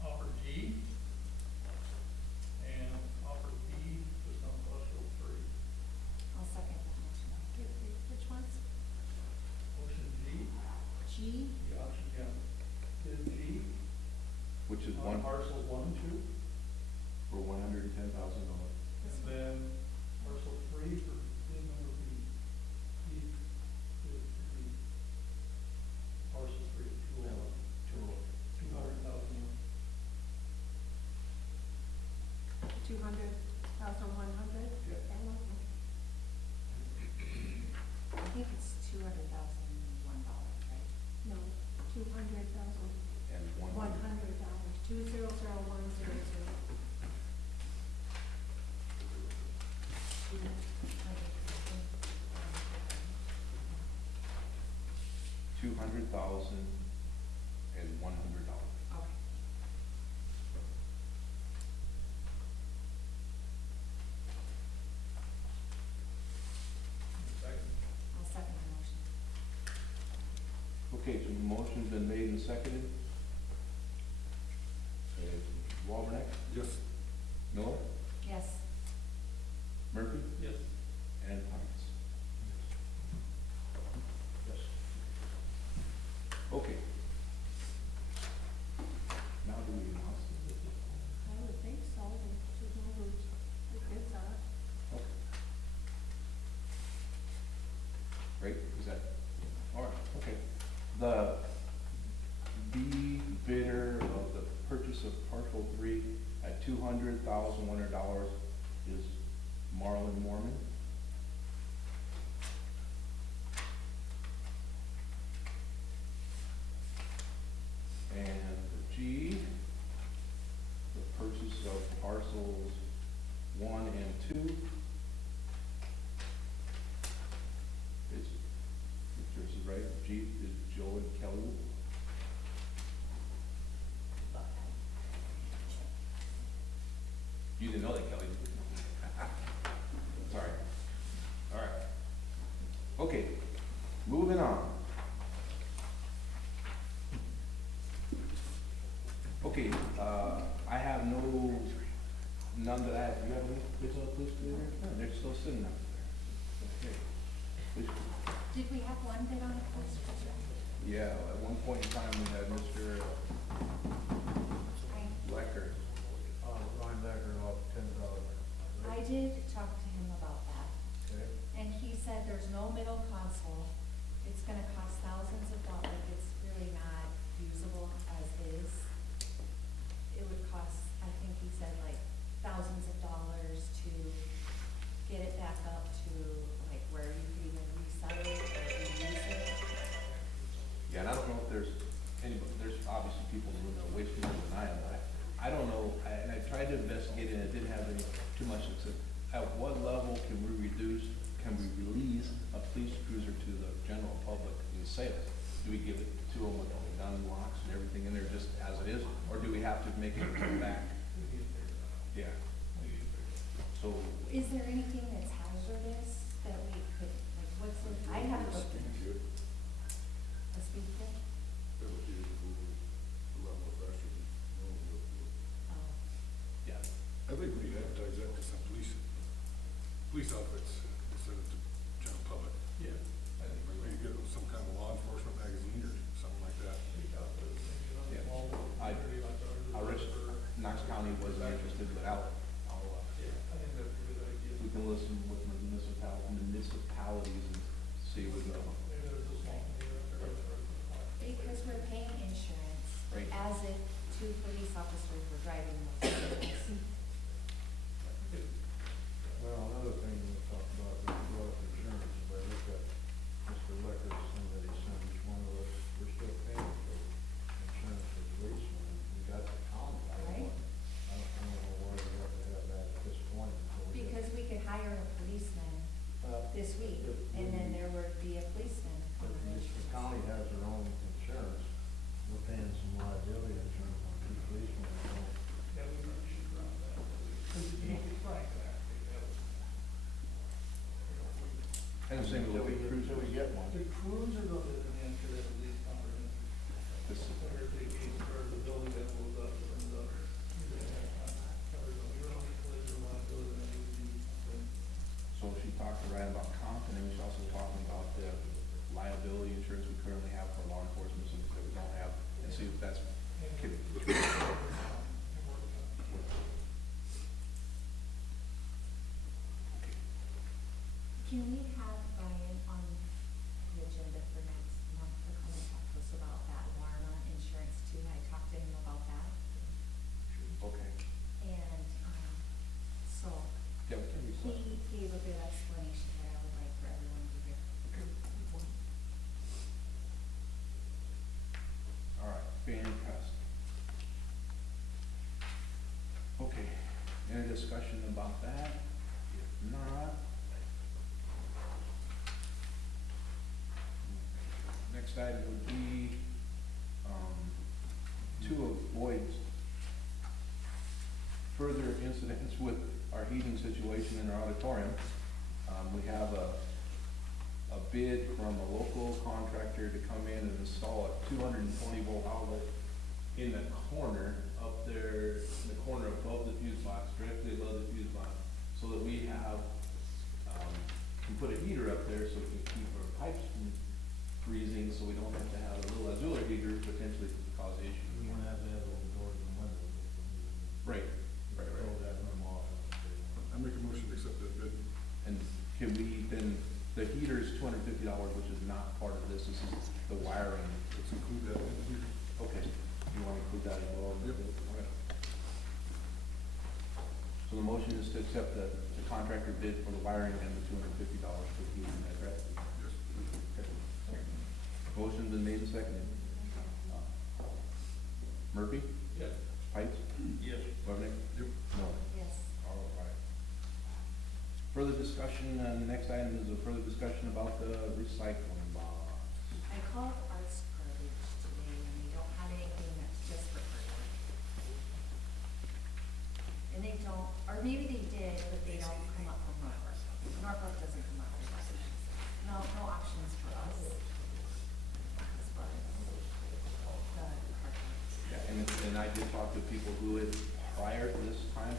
offer G and offer B just on parcel 3. I'll second that motion. Which ones? Motion G, G? the option, yeah, bid G Which is on one parcels 1 and 2. for $110,000. And then parcel 3 for bid number B. B, bid B. Parcel 3, 200,000. 200,100? Yeah. I think it's $200,001, right? No, $200,000, And $100,000. $200,000, 200,000 and $100. Okay. Second. I'll second the motion. Okay, so the motion's been made and seconded. Walberneck, Yes. Miller, Yes. Murphy, Yes. and Pikes. Yes. Okay. Now do we announce it? I would think right? Is that, all right, okay. The bidder of the purchase of parcel 3 at $200,100 is Marlon Mormon. And the G, the purchase of parcels 1 and 2 is, this is right, G is Joe and Kelly. You didn't know that, Kelly? Sorry. All right. Okay, moving on. Okay, I have none that I have. You have any bids on the police committee? No, they're still sitting up there. Okay. Please. Did we have one bid on a police cruiser? Yeah, at one point in time, we had Mr. Lecker. Ryan Decker off $10,000. I did talk to him about that, Okay, and he said there's no middle console. It's gonna cost thousands of dollars, it's really not usable as is. It would cost, I think he said like thousands of dollars to get it back up to like where you could even resell it or reuse it. Yeah, and I don't know if there's anybody, there's obviously people who know way more than I am, but I don't know, and I tried to investigate it, and it didn't have any, too much success. At what level can we release a police cruiser to the general public in sales? Do we give it to them with all the gun locks and everything in there just as it is, or do we have to make it come back? Yeah. So, Is there anything that's hazardous that we could, like, what's the, I haven't looked at it. A speed kit? Oh. yeah, I think we need to advertise that to some police outfits instead of the general public. Yeah. I think we're Maybe get some kind of law enforcement magazine or something like that. yeah. I wish Knox County wasn't interested, but I'll, Yeah, I think that's a good idea. we can listen with municipalities and see what we know. Maybe there's a small, Because we're paying insurance Right. as if two police officers were driving those vehicles. well, another thing we talked about, we brought up insurance, if I look at Mr. Lecker's thing that he sent each one of us, we're still paying for insurance for policemen, we got the county. Right. I don't know why we have to have that at this point. until we get- Because we could hire a policeman this week, and then there would be a policeman on But the if the insurance. county has their own insurance, we're paying some liability insurance on two policemen. yeah, we really should run that. Because you can't get right back. And the same with Until the we cruisers. get one. The cruiser though doesn't answer that at least comprehensive. This is- Or if they case for the building that blows up, or burns up. You're gonna have covered, we don't need collision liability, that would be something. So she talked to Ryan about comp, and then she's also talking about the liability insurance we currently have for law enforcement, so that we don't have, and see if that's, can, Can we have Brian on the agenda for next month to come and talk to us about that Warren insurance too? I talked to him about that, okay. and, so, Yeah, we can request. he gave a good explanation that I would like for everyone to hear. All right, fantastic. Okay, any discussion about that? If not. Next item would be, to avoid further incidents with our heating situation in our auditorium. We have a bid from a local contractor to come in and install a 220-volt outlet in the corner up there, in the corner above the fuse box, directly above the fuse box, so that we have, can put a heater up there so we can keep our pipes from freezing, so we don't have to have a little Azula heater potentially cause issues. We want to have little doors and windows. Right, right, Throw right. that room off. I make a motion to accept that bid. And can we then The heater is $250, which is not part of this. This is the wiring. Let's include that in here. Okay, you want to include that as well? Yep. Okay. So the motion is to accept the contractor bid for the wiring and the $250 for the heating, is that correct? Yes. Okay. Motion's been made and seconded. Murphy? Yes. Pikes? Yes. Lovenick? Yep. Miller? Yes. All right. Further discussion, the next item is a further discussion about the recycling box. I called Arts Garbage today and they don't have anything that's just for cardboard. And they don't, or maybe they did, but they don't come up from Norfolk. Norfolk doesn't come up with us. No options for us. As far as the cardboard. Yeah, and I did talk to people who had, prior to this time,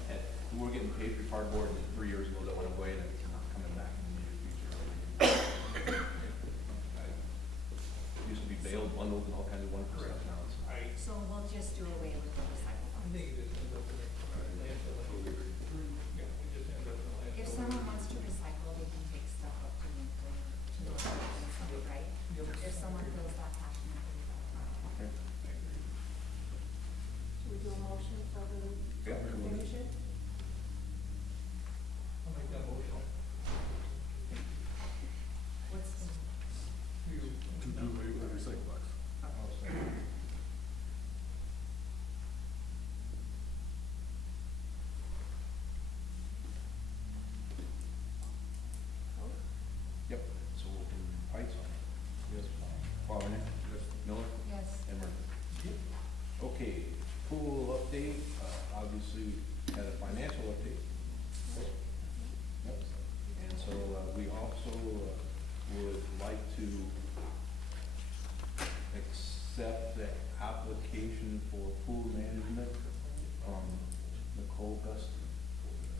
who were getting paid for cardboard 3 years ago that went away and it's not coming back in the near future. It used to be baled, bundled, and all kinds of wonderful stuff now. It's So we'll just do away with the recycle I box. think it just ends up in a landfill. Totally agree. Yeah, we just end up in a landfill. If someone wants to recycle, they can take stuff up to the, to the, something, right? Yep. If someone feels that passionately about it. okay. Should we do a motion for the, Yeah. to finish it? I'll make that motion. What's the, To do away with the recycle box. I'll second. Yep, so we'll do Pikes on it. Yes. Lovenick? Yes. Miller? yes, And Murphy? Okay, pool update, obviously we had a financial update. Yep. And so, we also would like to accept the application for pool management from Nicole Guston.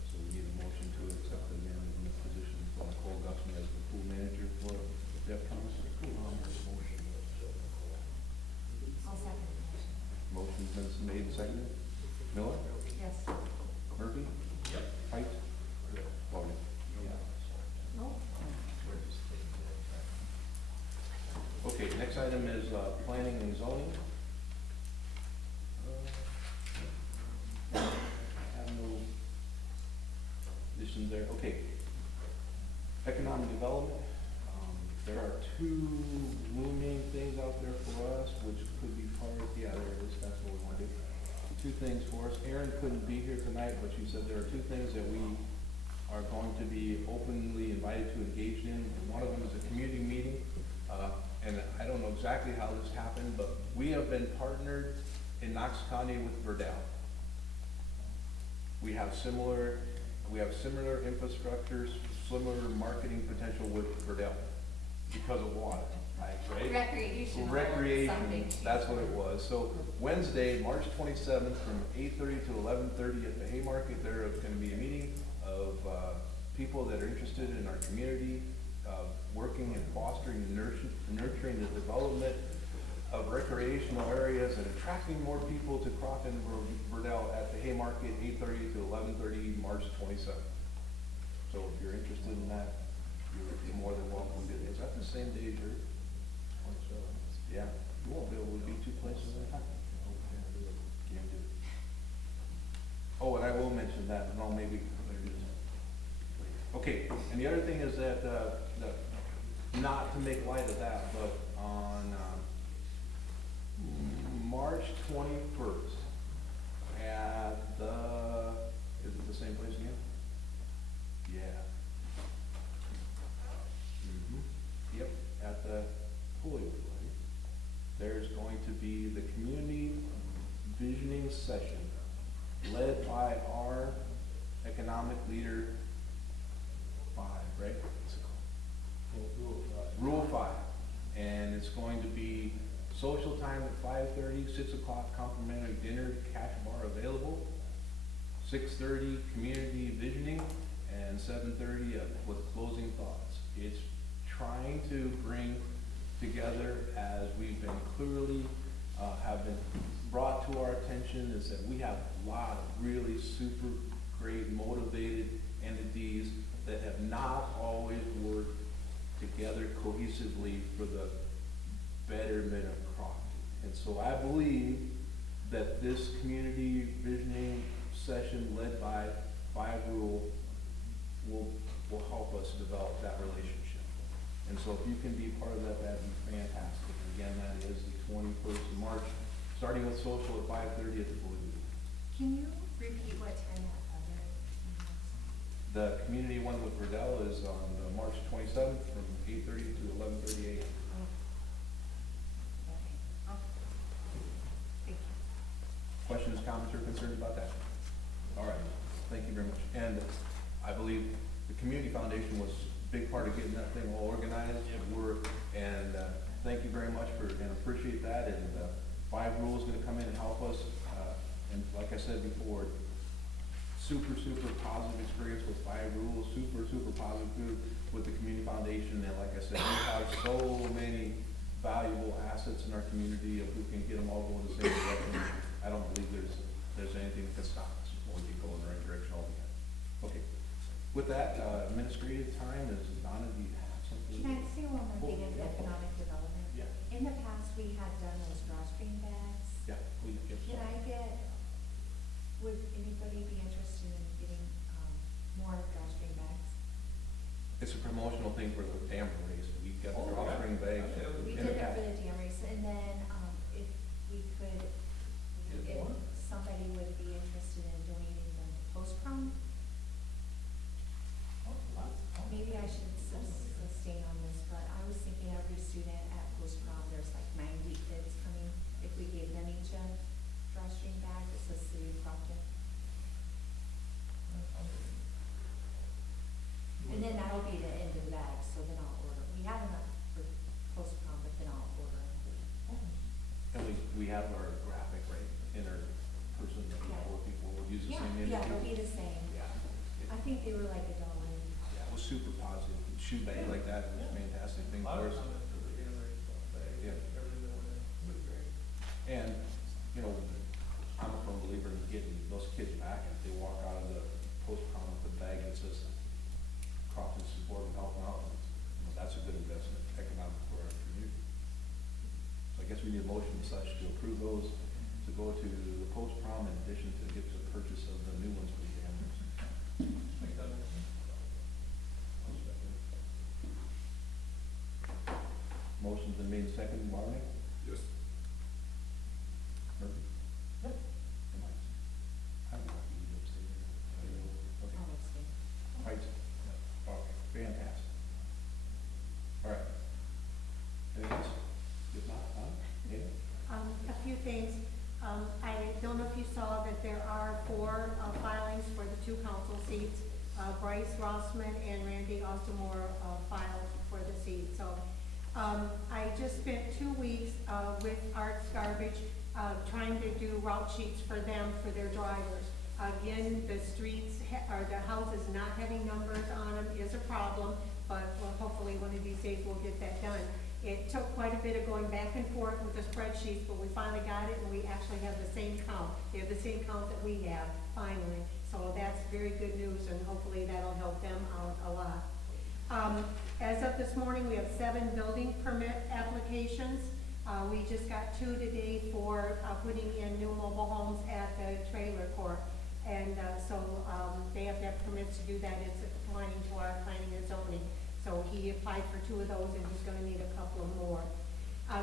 So we need a motion to accept the management position for Nicole Guston as the pool manager for the upcoming school. I'll second the motion. Motion's been made and seconded. Miller? Yes. Murphy? Yep. Pikes? Logan? No? Okay, next item is, planning and zoning. I have no additions there. Okay. Economic development, there are two looming things out there for us, which could be part, yeah, there it is, that's what we want to do. Two things for us. Erin couldn't be here tonight, but she said there are two things that we are going to be openly invited to engage in. And one of them is a community meeting, and I don't know exactly how this happened, but we have been partnered in Knox County with Verdell. We have similar infrastructures, similar marketing potential with Verdell because of water, right? Recreation. Recreation, that's what it was. So Wednesday, March 27th, from 8:30 to 11:30 at the Haymarket, there is going to be a meeting of people that are interested in our community, working and fostering and nurturing the development of recreational areas and attracting more people to Crofton and Verdell at the Haymarket, 8:30 to 11:30, March 27th. So if you're interested in that, you're more than welcome to. Is that the same day as yours? 27. Yeah, you won't be able to be two places at a time. Can't do it. Oh, and I will mention that, no, maybe. Okay, and the other thing is that, not to make light of that, but on, March 21st, at the, is it the same place again? Yeah. Yep, at the Hollywood Way, there's going to be the community visioning session led by our economic leader, right? Rule 5. And it's going to be social time at 5:30, 6 o'clock complimentary dinner, cash bar available, 6:30 community visioning, and 7:30 with closing thoughts. It's trying to bring together, as we've been clearly, have been brought to our attention, is that we have a lot of really super great motivated entities that have not always worked together cohesively for the betterment of Crofton. And so I believe that this community visioning session led by Five Rule will help us develop that relationship. And so if you can be part of that, that'd be fantastic. Again, that is the 21st of March, starting with social at 5:30 at the board meeting. Can you repeat what time that other meeting was? The community one with Verdell is on March 27th from 8:30 to 11:30 a.m. Oh. Okay. Thank you. Questions, comments, or concerns about that? All right, thank you very much. And I believe the Community Foundation was a big part of getting that thing all organized. And thank you very much and appreciate that. And Five Rule is gonna come in and help us. And like I said before, super positive experience with Five Rules, super positive with the Community Foundation. And like I said, we have so many valuable assets in our community. If we can get them all going the same direction, I don't believe there's anything that can stop us when we go in the right direction altogether. Okay, with that, administrative time is Donna, do you have something? Can I say one more thing in economic development? Yeah. In the past, we had done those drawstring bags. Yeah, please, yes. Would anybody be interested in getting, more drawstring bags? It's a promotional thing for the dam race. We've got the drawstring bags. We in did the it for past. the dam race, and then, if we could, if somebody would be interested in donating them to post-prom, maybe I should sustain on this, but I was thinking every student at post-prom, there's like 90 kids coming, if we gave them each a drawstring bag that says City of Crofton. And then that'll be the end of the bag, so then I'll order, we have enough for post-prom, but then I'll order. And we have our graphic, right, in our person that we work before, we'll use the same image. Yeah, they'll be the same. Yeah. I think they were like $1. Yeah, it was super positive. Shoe bag like that was a fantastic thing I for was us. on it for the dam race, Yeah. everything that went in, it was great. And, you know, I'm a firm believer in getting those kids back, and if they walk out of the post-prom with a bag that says Crofton support and helping out, you know, that's a good investment, economic for our community. So I guess we need a motion as such to approve those, to go to the post-prom in addition to get the purchase of the new ones for the dam race. Make that motion. Motion's been made second, Marnie? Yes. Murphy? Yep. Am I? I'm not going to abstain. Okay. I'll abstain. Right. Okay, fantastic. All right. Anything else? If not, Ann? A few things. I don't know if you saw that there are 4 filings for the 2 council seats. Bryce Rossman and Randy Ostimore filed for the seat. So I just spent 2 weeks with Arts Garbage trying to do route sheets for them, for their drivers. Again, the streets or the houses not having numbers on them is a problem, but hopefully one of these days we'll get that done. It took quite a bit of going back and forth with the spreadsheets, but we finally got it, and we actually have the same count. They have the same count that we have, finally. So that's very good news, and hopefully that'll help them out a lot. As of this morning, we have 7 building permit applications. We just got 2 today for putting in new mobile homes at the trailer court. And so they have to have permits to do that. It's applying to our planning and zoning. So he applied for 2 of those, and he's gonna need a couple of more.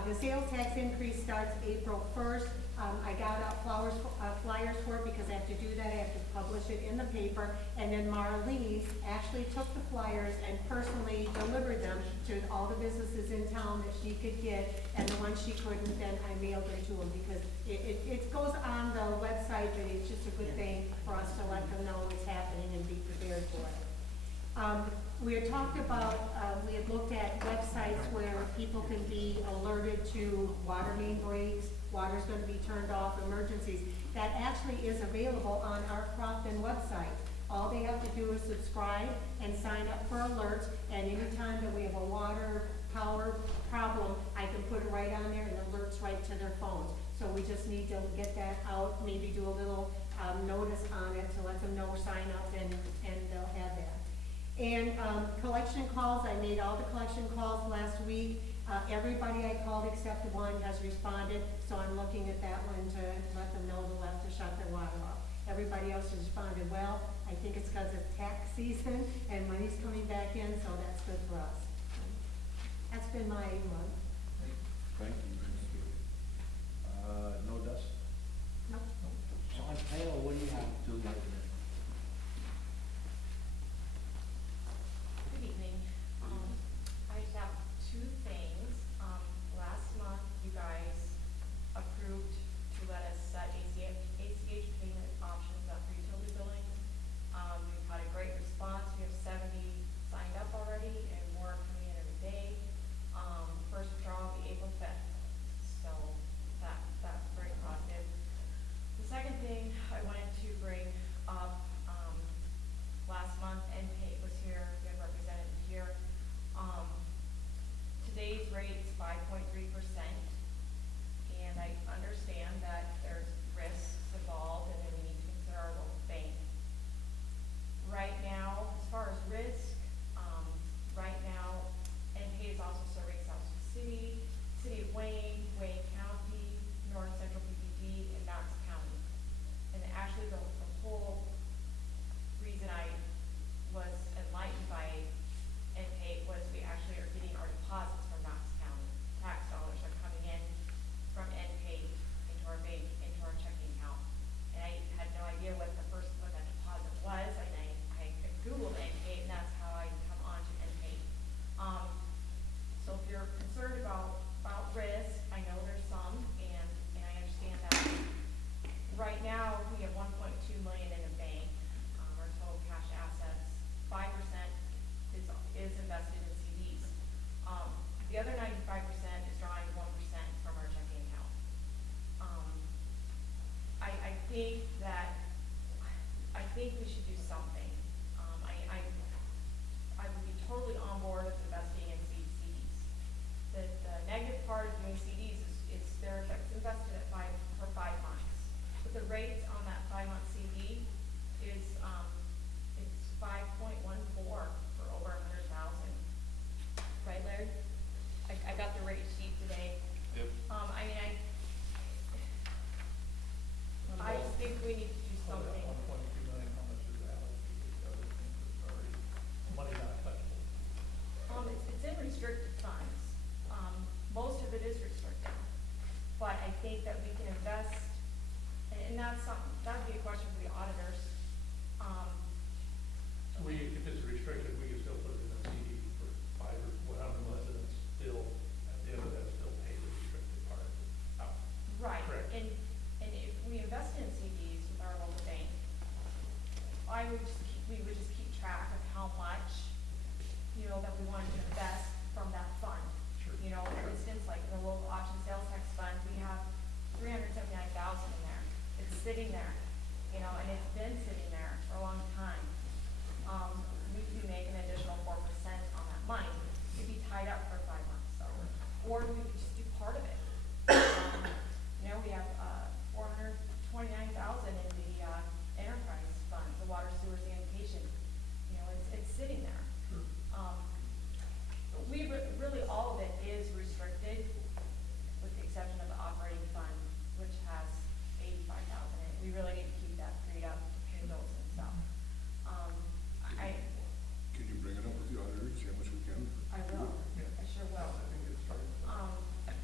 The sales tax increase starts April 1st. I got out flyers for it because I have to do that. I have to publish it in the paper. And then Marlene actually took the flyers and personally delivered them to all the businesses in town that she could get. And the ones she couldn't, then I mailed them to them because it goes on the website, but it's just a good thing for us to let them know what's happening and be prepared for it. We had talked about, we had looked at websites where people can be alerted to water main breaks, water's gonna be turned off, emergencies. That actually is available on our Crofton website. All they have to do is subscribe and sign up for alerts, and anytime that we have a water power problem, I can put it right on there and alerts right to their phones. So we just need to get that out, maybe do a little notice on it to let them know, sign up, and they'll have that. And, collection calls, I made all the collection calls last week. Everybody I called except one has responded, so I'm looking at that one to let them know they'll have to shut their water off. Everybody else has responded well. I think it's because it's tax season and money's coming back in, so that's good for us. That's been my month. Thank you. No dust? Nope. Sean Taylor, what do you have to do right now? Good evening. I just have two things. Last month, you guys approved to let us set ACH payment options on for utility billing. We've had a great response. We have 70 signed up already and more coming in every day. First withdrawal will be April 5th. So that's very positive. The second thing I wanted to bring up, last month, NPAIT was here, we have representative here. Today's rate's 5.3%, and I understand that there's risks involved and that we need to consider our local bank. Right now, as far as risk, right now, NPAIT is also serving South Sioux City, City of Wayne, Wayne County, North Central PPD, and Knox County. And actually, the whole reason I was enlightened by NPAIT was we actually are getting our deposits from Knox County. Tax dollars are coming in from NPAIT into our bank, into our checking account. And I had no idea what that deposit was, and I Googled NPAIT, and that's how I come on to NPAIT. So if you're concerned about risk, I know there's some, and I understand that. Right now, we have 1.2 million in the bank, our total cash assets. 5% is invested in CDs. The other 95% is drawing 1% from our checking account. I think we should do something. I would be totally on board with investing in CDs. The negative part of doing CDs is they're invested for 5 months. But the rates on that 5-month CD is, it's 5.14 for over 100,000. Right, Larry? I got the rate sheet today. Yep. I just think we need to do something. 1.2 million, how much is that? Money not touchable. It's in restricted funds. Most of it is restricted. But I think that we can invest, and that's something, that'd be a question for the auditors. If it's restricted, we can still put it in a CD for 5 or whatever months, and it's still, at the end of that, still pay the restricted part out. Right, Correct. and if we invest in CDs with our local bank, we would just keep track of how much, that we wanted to invest from that fund. Sure. For instance, like in the local option sales tax fund, we have 379,000 in there. It's sitting there, and it's been sitting there for a long time. We could make an additional 4% on that money. It'd be tied up for 5 months, or we could just do part of it. We have 429,000 in the enterprise fund, the water, sewer, sanitation. It's sitting there. Sure. Really all of it is restricted, with the exception of the operating fund, which has 85,000 in it. We really need to keep that freed up to pay bills and stuff. Can you bring it up with the auditor, see how much we can? I will. Yeah. I sure will. I think it's starting.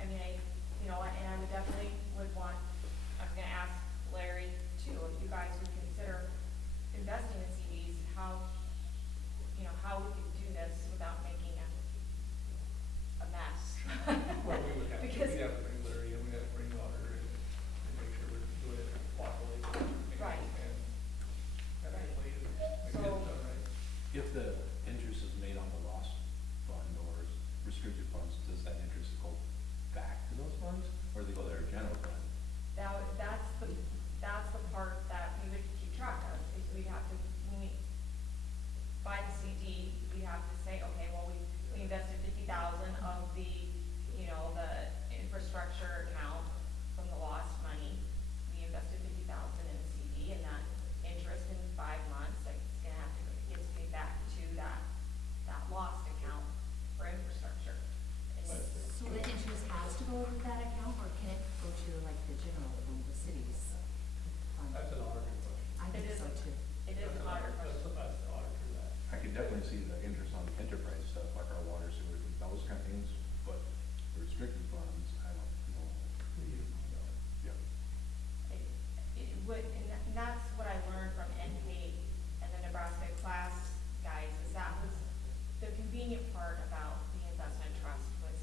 And I would definitely want, I'm gonna ask Larry too, if you guys would consider investing in CDs, how we could do this without making a mess. Well, we would have to, Because- we'd have to bring Larry in, we'd have to bring the auditor in, and make sure we're doing it properly. Right. And ethically, and make it So- done right. If the interest is made on the lost fund or restricted funds, does that interest go back to those funds, or do they go to their general fund? That's the part that we would keep track of, is we'd have to, when we buy the CD, we have to say, okay, well, we invested 50,000 of the, the infrastructure account from the lost money. We invested 50,000 in the CD, and that interest in 5 months, like, it's gonna have to, gets paid back to that lost account for infrastructure. And it's- So the interest has to go to that account, or can it go to like the general, the city's fund? That's an auditor question. I think It is- so too. It is an auditor question. That's the auditor that. I could definitely see the interest on enterprise stuff, like our water sewer, those kind of things, but restricted funds, I don't know. Yeah. It would, and that's what I learned from NP and the Nebraska class guys, is that was the convenient part about the investment trust was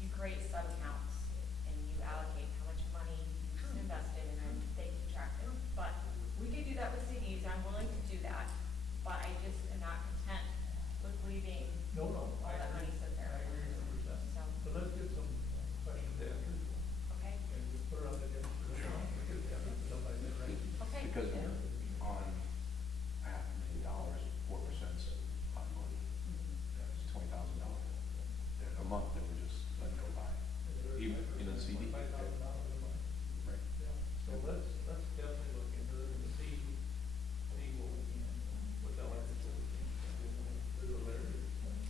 you create sub-accounts and you allocate how much money you invested and then they keep track of it. But we could do that with CDs, I'm willing to do that, but I just am not content with leaving No, all that money sit there. I agree 100%. So, So let's get some questions answered, okay, and we'll put it on the agenda for next month, because we have to put up by then, right? okay. Because on $500,000, 4% on money, it's $20,000. A month that we're just letting go by, even in a CD. $5,000 a month. Right. Yeah, so let's definitely look into it and see what we can, what the electric, what we can, do a letter,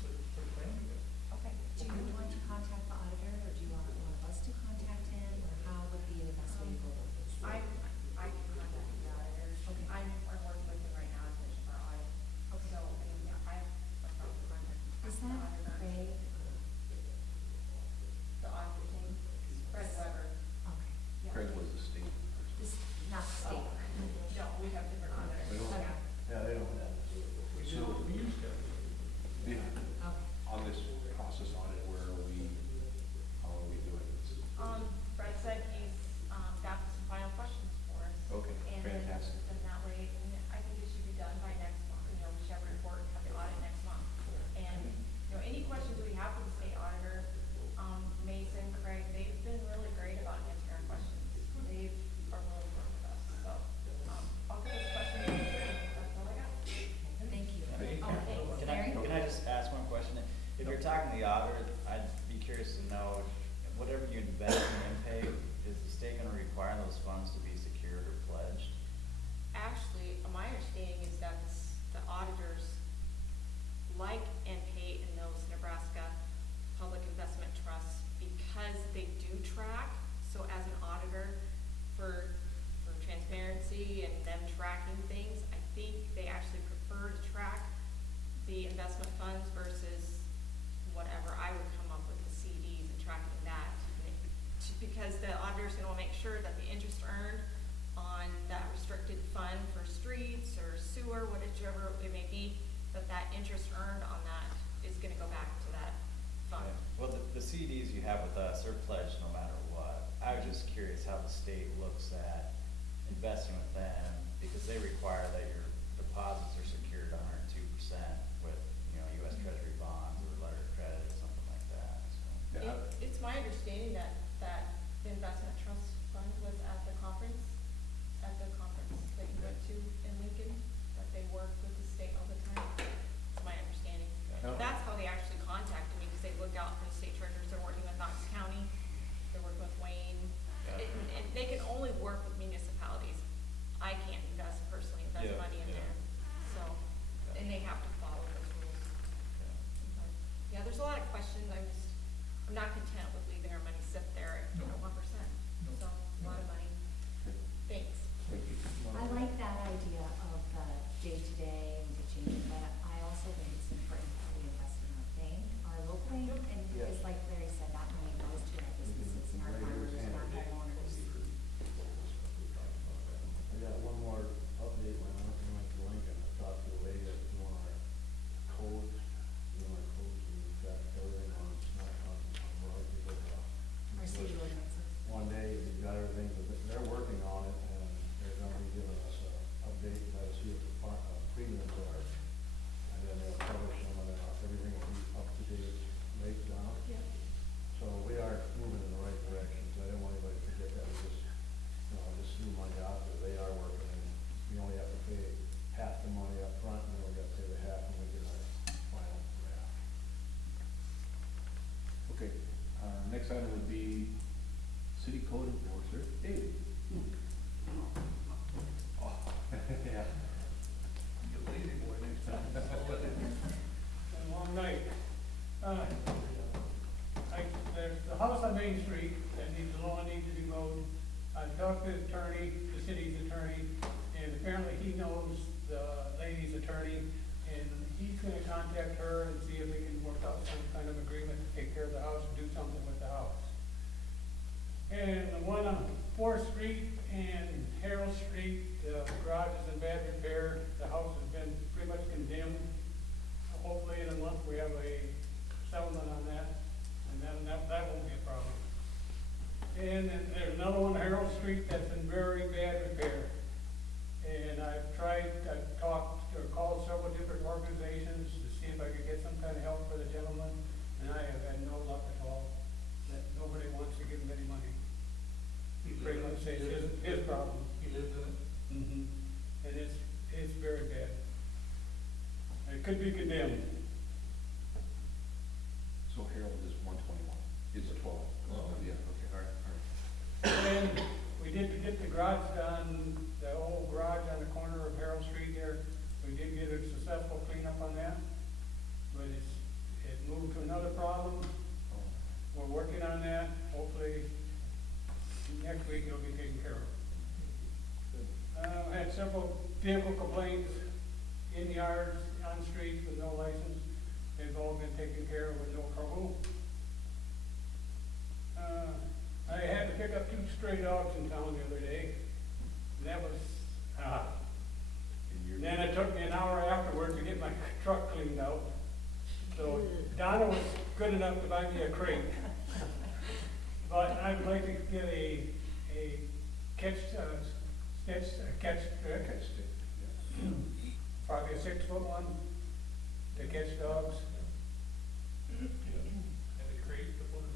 put a plan together. Okay. Do you want to contact the auditor, or do you want one of us to contact him, or how would be the best way to go about this? I can contact the auditor. Okay. I'm working with him right now to finish our audit. Okay. So, I mean, yeah, I have a problem contacting Is the that auditor. Craig? The auditor thing, Fred Weber. Okay. Yeah. Craig was the state person. This, not the Oh, state. no, we have different auditors. We don't- Okay. Yeah, they don't have. We So- do, we used to. Yeah. Okay. On this process audit, where are we, how are we doing this? Fred said he's, got some final questions for us. Okay, And then- fantastic. And that way, and I think it should be done by next month, we should have a report, have the audit next month. And, any questions we have for the state auditor, Mason, Craig, they've been really great about answering our questions. They are really working with us, so, I'll get those questions answered, that's all I got. Thank you. Thank Oh, thanks. Larry? Can I just ask one question? If you're talking to the auditor, I'd be curious to know, whatever you invest in pay, is the state gonna require those funds to be secured or pledged? Actually, my understanding is that the auditors like NPAIT and those Nebraska public investment trusts because they do track. So as an auditor, for transparency and them tracking things, I think they actually prefer to track the investment funds versus whatever I would come up with the CDs and tracking that. Because the auditor's gonna wanna make sure that the interest earned on that restricted fund for streets or sewer, whatever it may be, that interest earned on that is gonna go back to that fund. Well, the CDs you have with us are pledged no matter what. I was just curious how the state looks at investing with them, because they require that your deposits are secured 102% with, US Treasury bonds or letter of credit or something like that, so. Yeah. It's my understanding that the investment trust fund was at the conference that you went to in Lincoln, that they work with the state all the time. It's my understanding. Yeah. That's how they actually contacted me, because they look out for the state treasurers, they're working with Knox County, they're working with Wayne. And they can only work with municipalities. I can't invest Yeah, money in yeah. there, so, and they have to follow those rules. But, yeah, there's a lot of questions, I'm not content with leaving our money sit there at, 1%, so, a lot of money. Thanks. Thank you. I like that idea of the day-to-day and the change, but I also think it's important that we invest in our bank, our local bank, and Yes. because like Larry said, that money goes to our businesses and our farmers and our homeowners. I got one more update when I went to Lincoln. I talked to a lady that's doing our codes, and we got everything on, not on, right, because, Our city ordinances. one day, we got everything, they're working on it, and they're gonna be giving us a update, let us see what the premiums are. And then they'll publish them, and then everything will be up to date, rates down. Yeah. So we are moving in the right direction, so I didn't want anybody to forget that, we just threw money out there, they are working, and we only have to pay half the money up front, and then we got to pay the half when we get our final draft. Okay, next item would be city code enforcer, David. Oh, yeah. Get lazy boy next time. There's the house on Main Street that needs, the lawn needs to be mowed. I talked to the attorney, the city's attorney, and apparently he knows the lady's attorney, and he's gonna contact her and see if we can work out some kind of agreement to take care of the house and do something with the house. And the one on Fourth Street and Harold Street, the garage is in bad repair. The house has been pretty much condemned. Hopefully in a month we have a settlement on that, and then that won't be a problem. And then there's another one, Harold Street, that's in very bad repair. And I've talked or called several different organizations to see if I could get some kind of help for the gentleman, and I have had no luck at all. That nobody wants to give him any money. He pretty much says his problem. He lives in it? Mm-hmm. And it's very bad. It could be condemned. So Harold is 121, is it 12? Oh. Yeah, okay, all right. And we did get the garage done, the old garage on the corner of Harold Street there. We did get a successful cleanup on that, but it moved to another problem. We're working on that. Hopefully, next week it'll be taken care of. I had several vehicle complaints in yards, on streets with no license. They've all been taken care of with no trouble. I had to pick up 2 stray dogs in town the other day. And that was, then it took me an hour afterwards to get my truck cleaned out. So Donna was good enough to buy me a crate. But I'd like to get a catch stick, probably a 6-foot one to catch dogs. And a crate to put it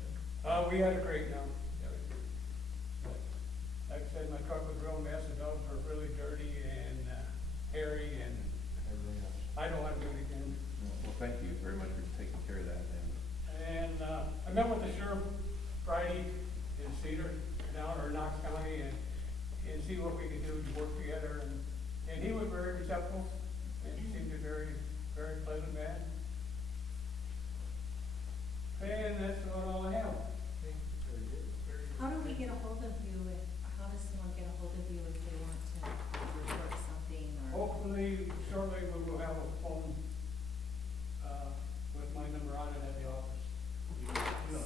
in? We had a crate now. Like I said, my truck was a real mess, the dogs were really dirty and hairy, and Everything else. I don't want to do it again. Well, thank you very much for taking care of that, And I met with the sheriff Friday in Cedar, down or Knox County, and see what we could do to work together. And he was very receptive, and he seemed a very, very pleasant man. And that's about all I have. How do we get a hold of you if, How does someone get a hold of you if they want to report something or? Hopefully, shortly, we will have a phone with my number on it at the office.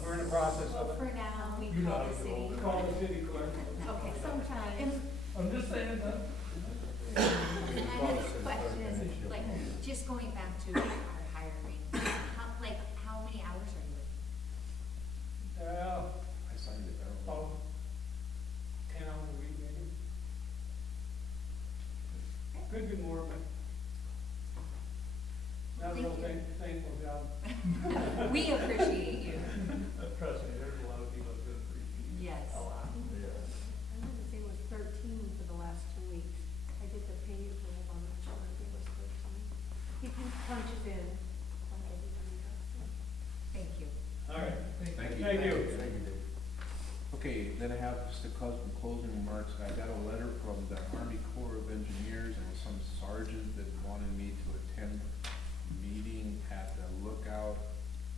We're in the process Well, of for it. now, we You know call how the to city. go over Call the city clerk. Okay, sometimes, I'm just saying that. and I have a question, like, just going back to our hiring, how many hours are you working? I signed it, I don't know. About 10 hours a week, maybe. Could be more, but not a real thankful job. We appreciate you. Trust me, there's a lot of people that could appreciate it. Yes. A lot. I want to say it was 13 for the last 2 weeks. I did the payroll, I'm not sure if it was 13. He punches in, like everybody does. Thank you. All right. Thank you. Thank you. Thank you, Dave. Okay, then I have just a couple closing remarks. I got a letter from the Army Corps of Engineers and some sergeant that wanted me to attend a meeting at the Lookout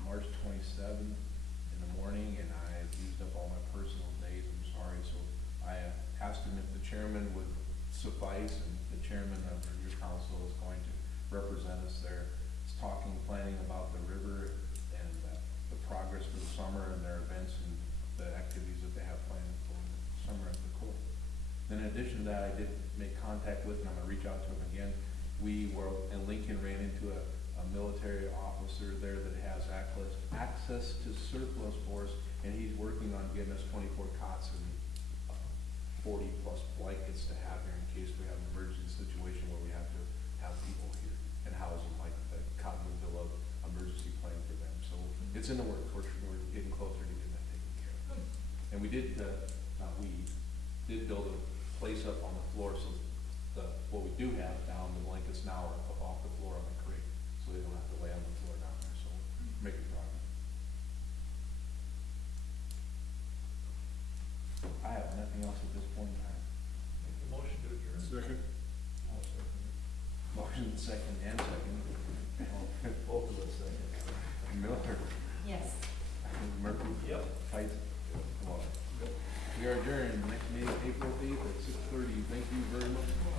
March 27th in the morning, and I've used up all my personal days, I'm sorry, so I asked him if the chairman would suffice, and the chairman of your council is going to represent us there. It's talking, planning about the river and the progress for the summer and their events and the activities that they have planned for the summer at the Corps. Then in addition to that, I did make contact with, and I'm gonna reach out to him again. We were, in Lincoln, ran into a military officer there that has access to surplus force, and he's working on getting us 24 cots and 40+ blankets to have here in case we have an emergency situation where we have to have people here and house them, like the Cottonwoodville emergency plan for them. So it's in the works. We're getting closer to getting that taken care of. And we did build a place up on the floor, so what we do have down, the blankets now are up off the floor on the crate, so they don't have to lay on the floor down there, so we're making progress. I have nothing else at this point in time. Make the motion to adjourn. Second? I'll second it. Motion second and second. Both of us second. Miller. We are adjourned. Next meeting, April 8th at 6:30. Thank you very much.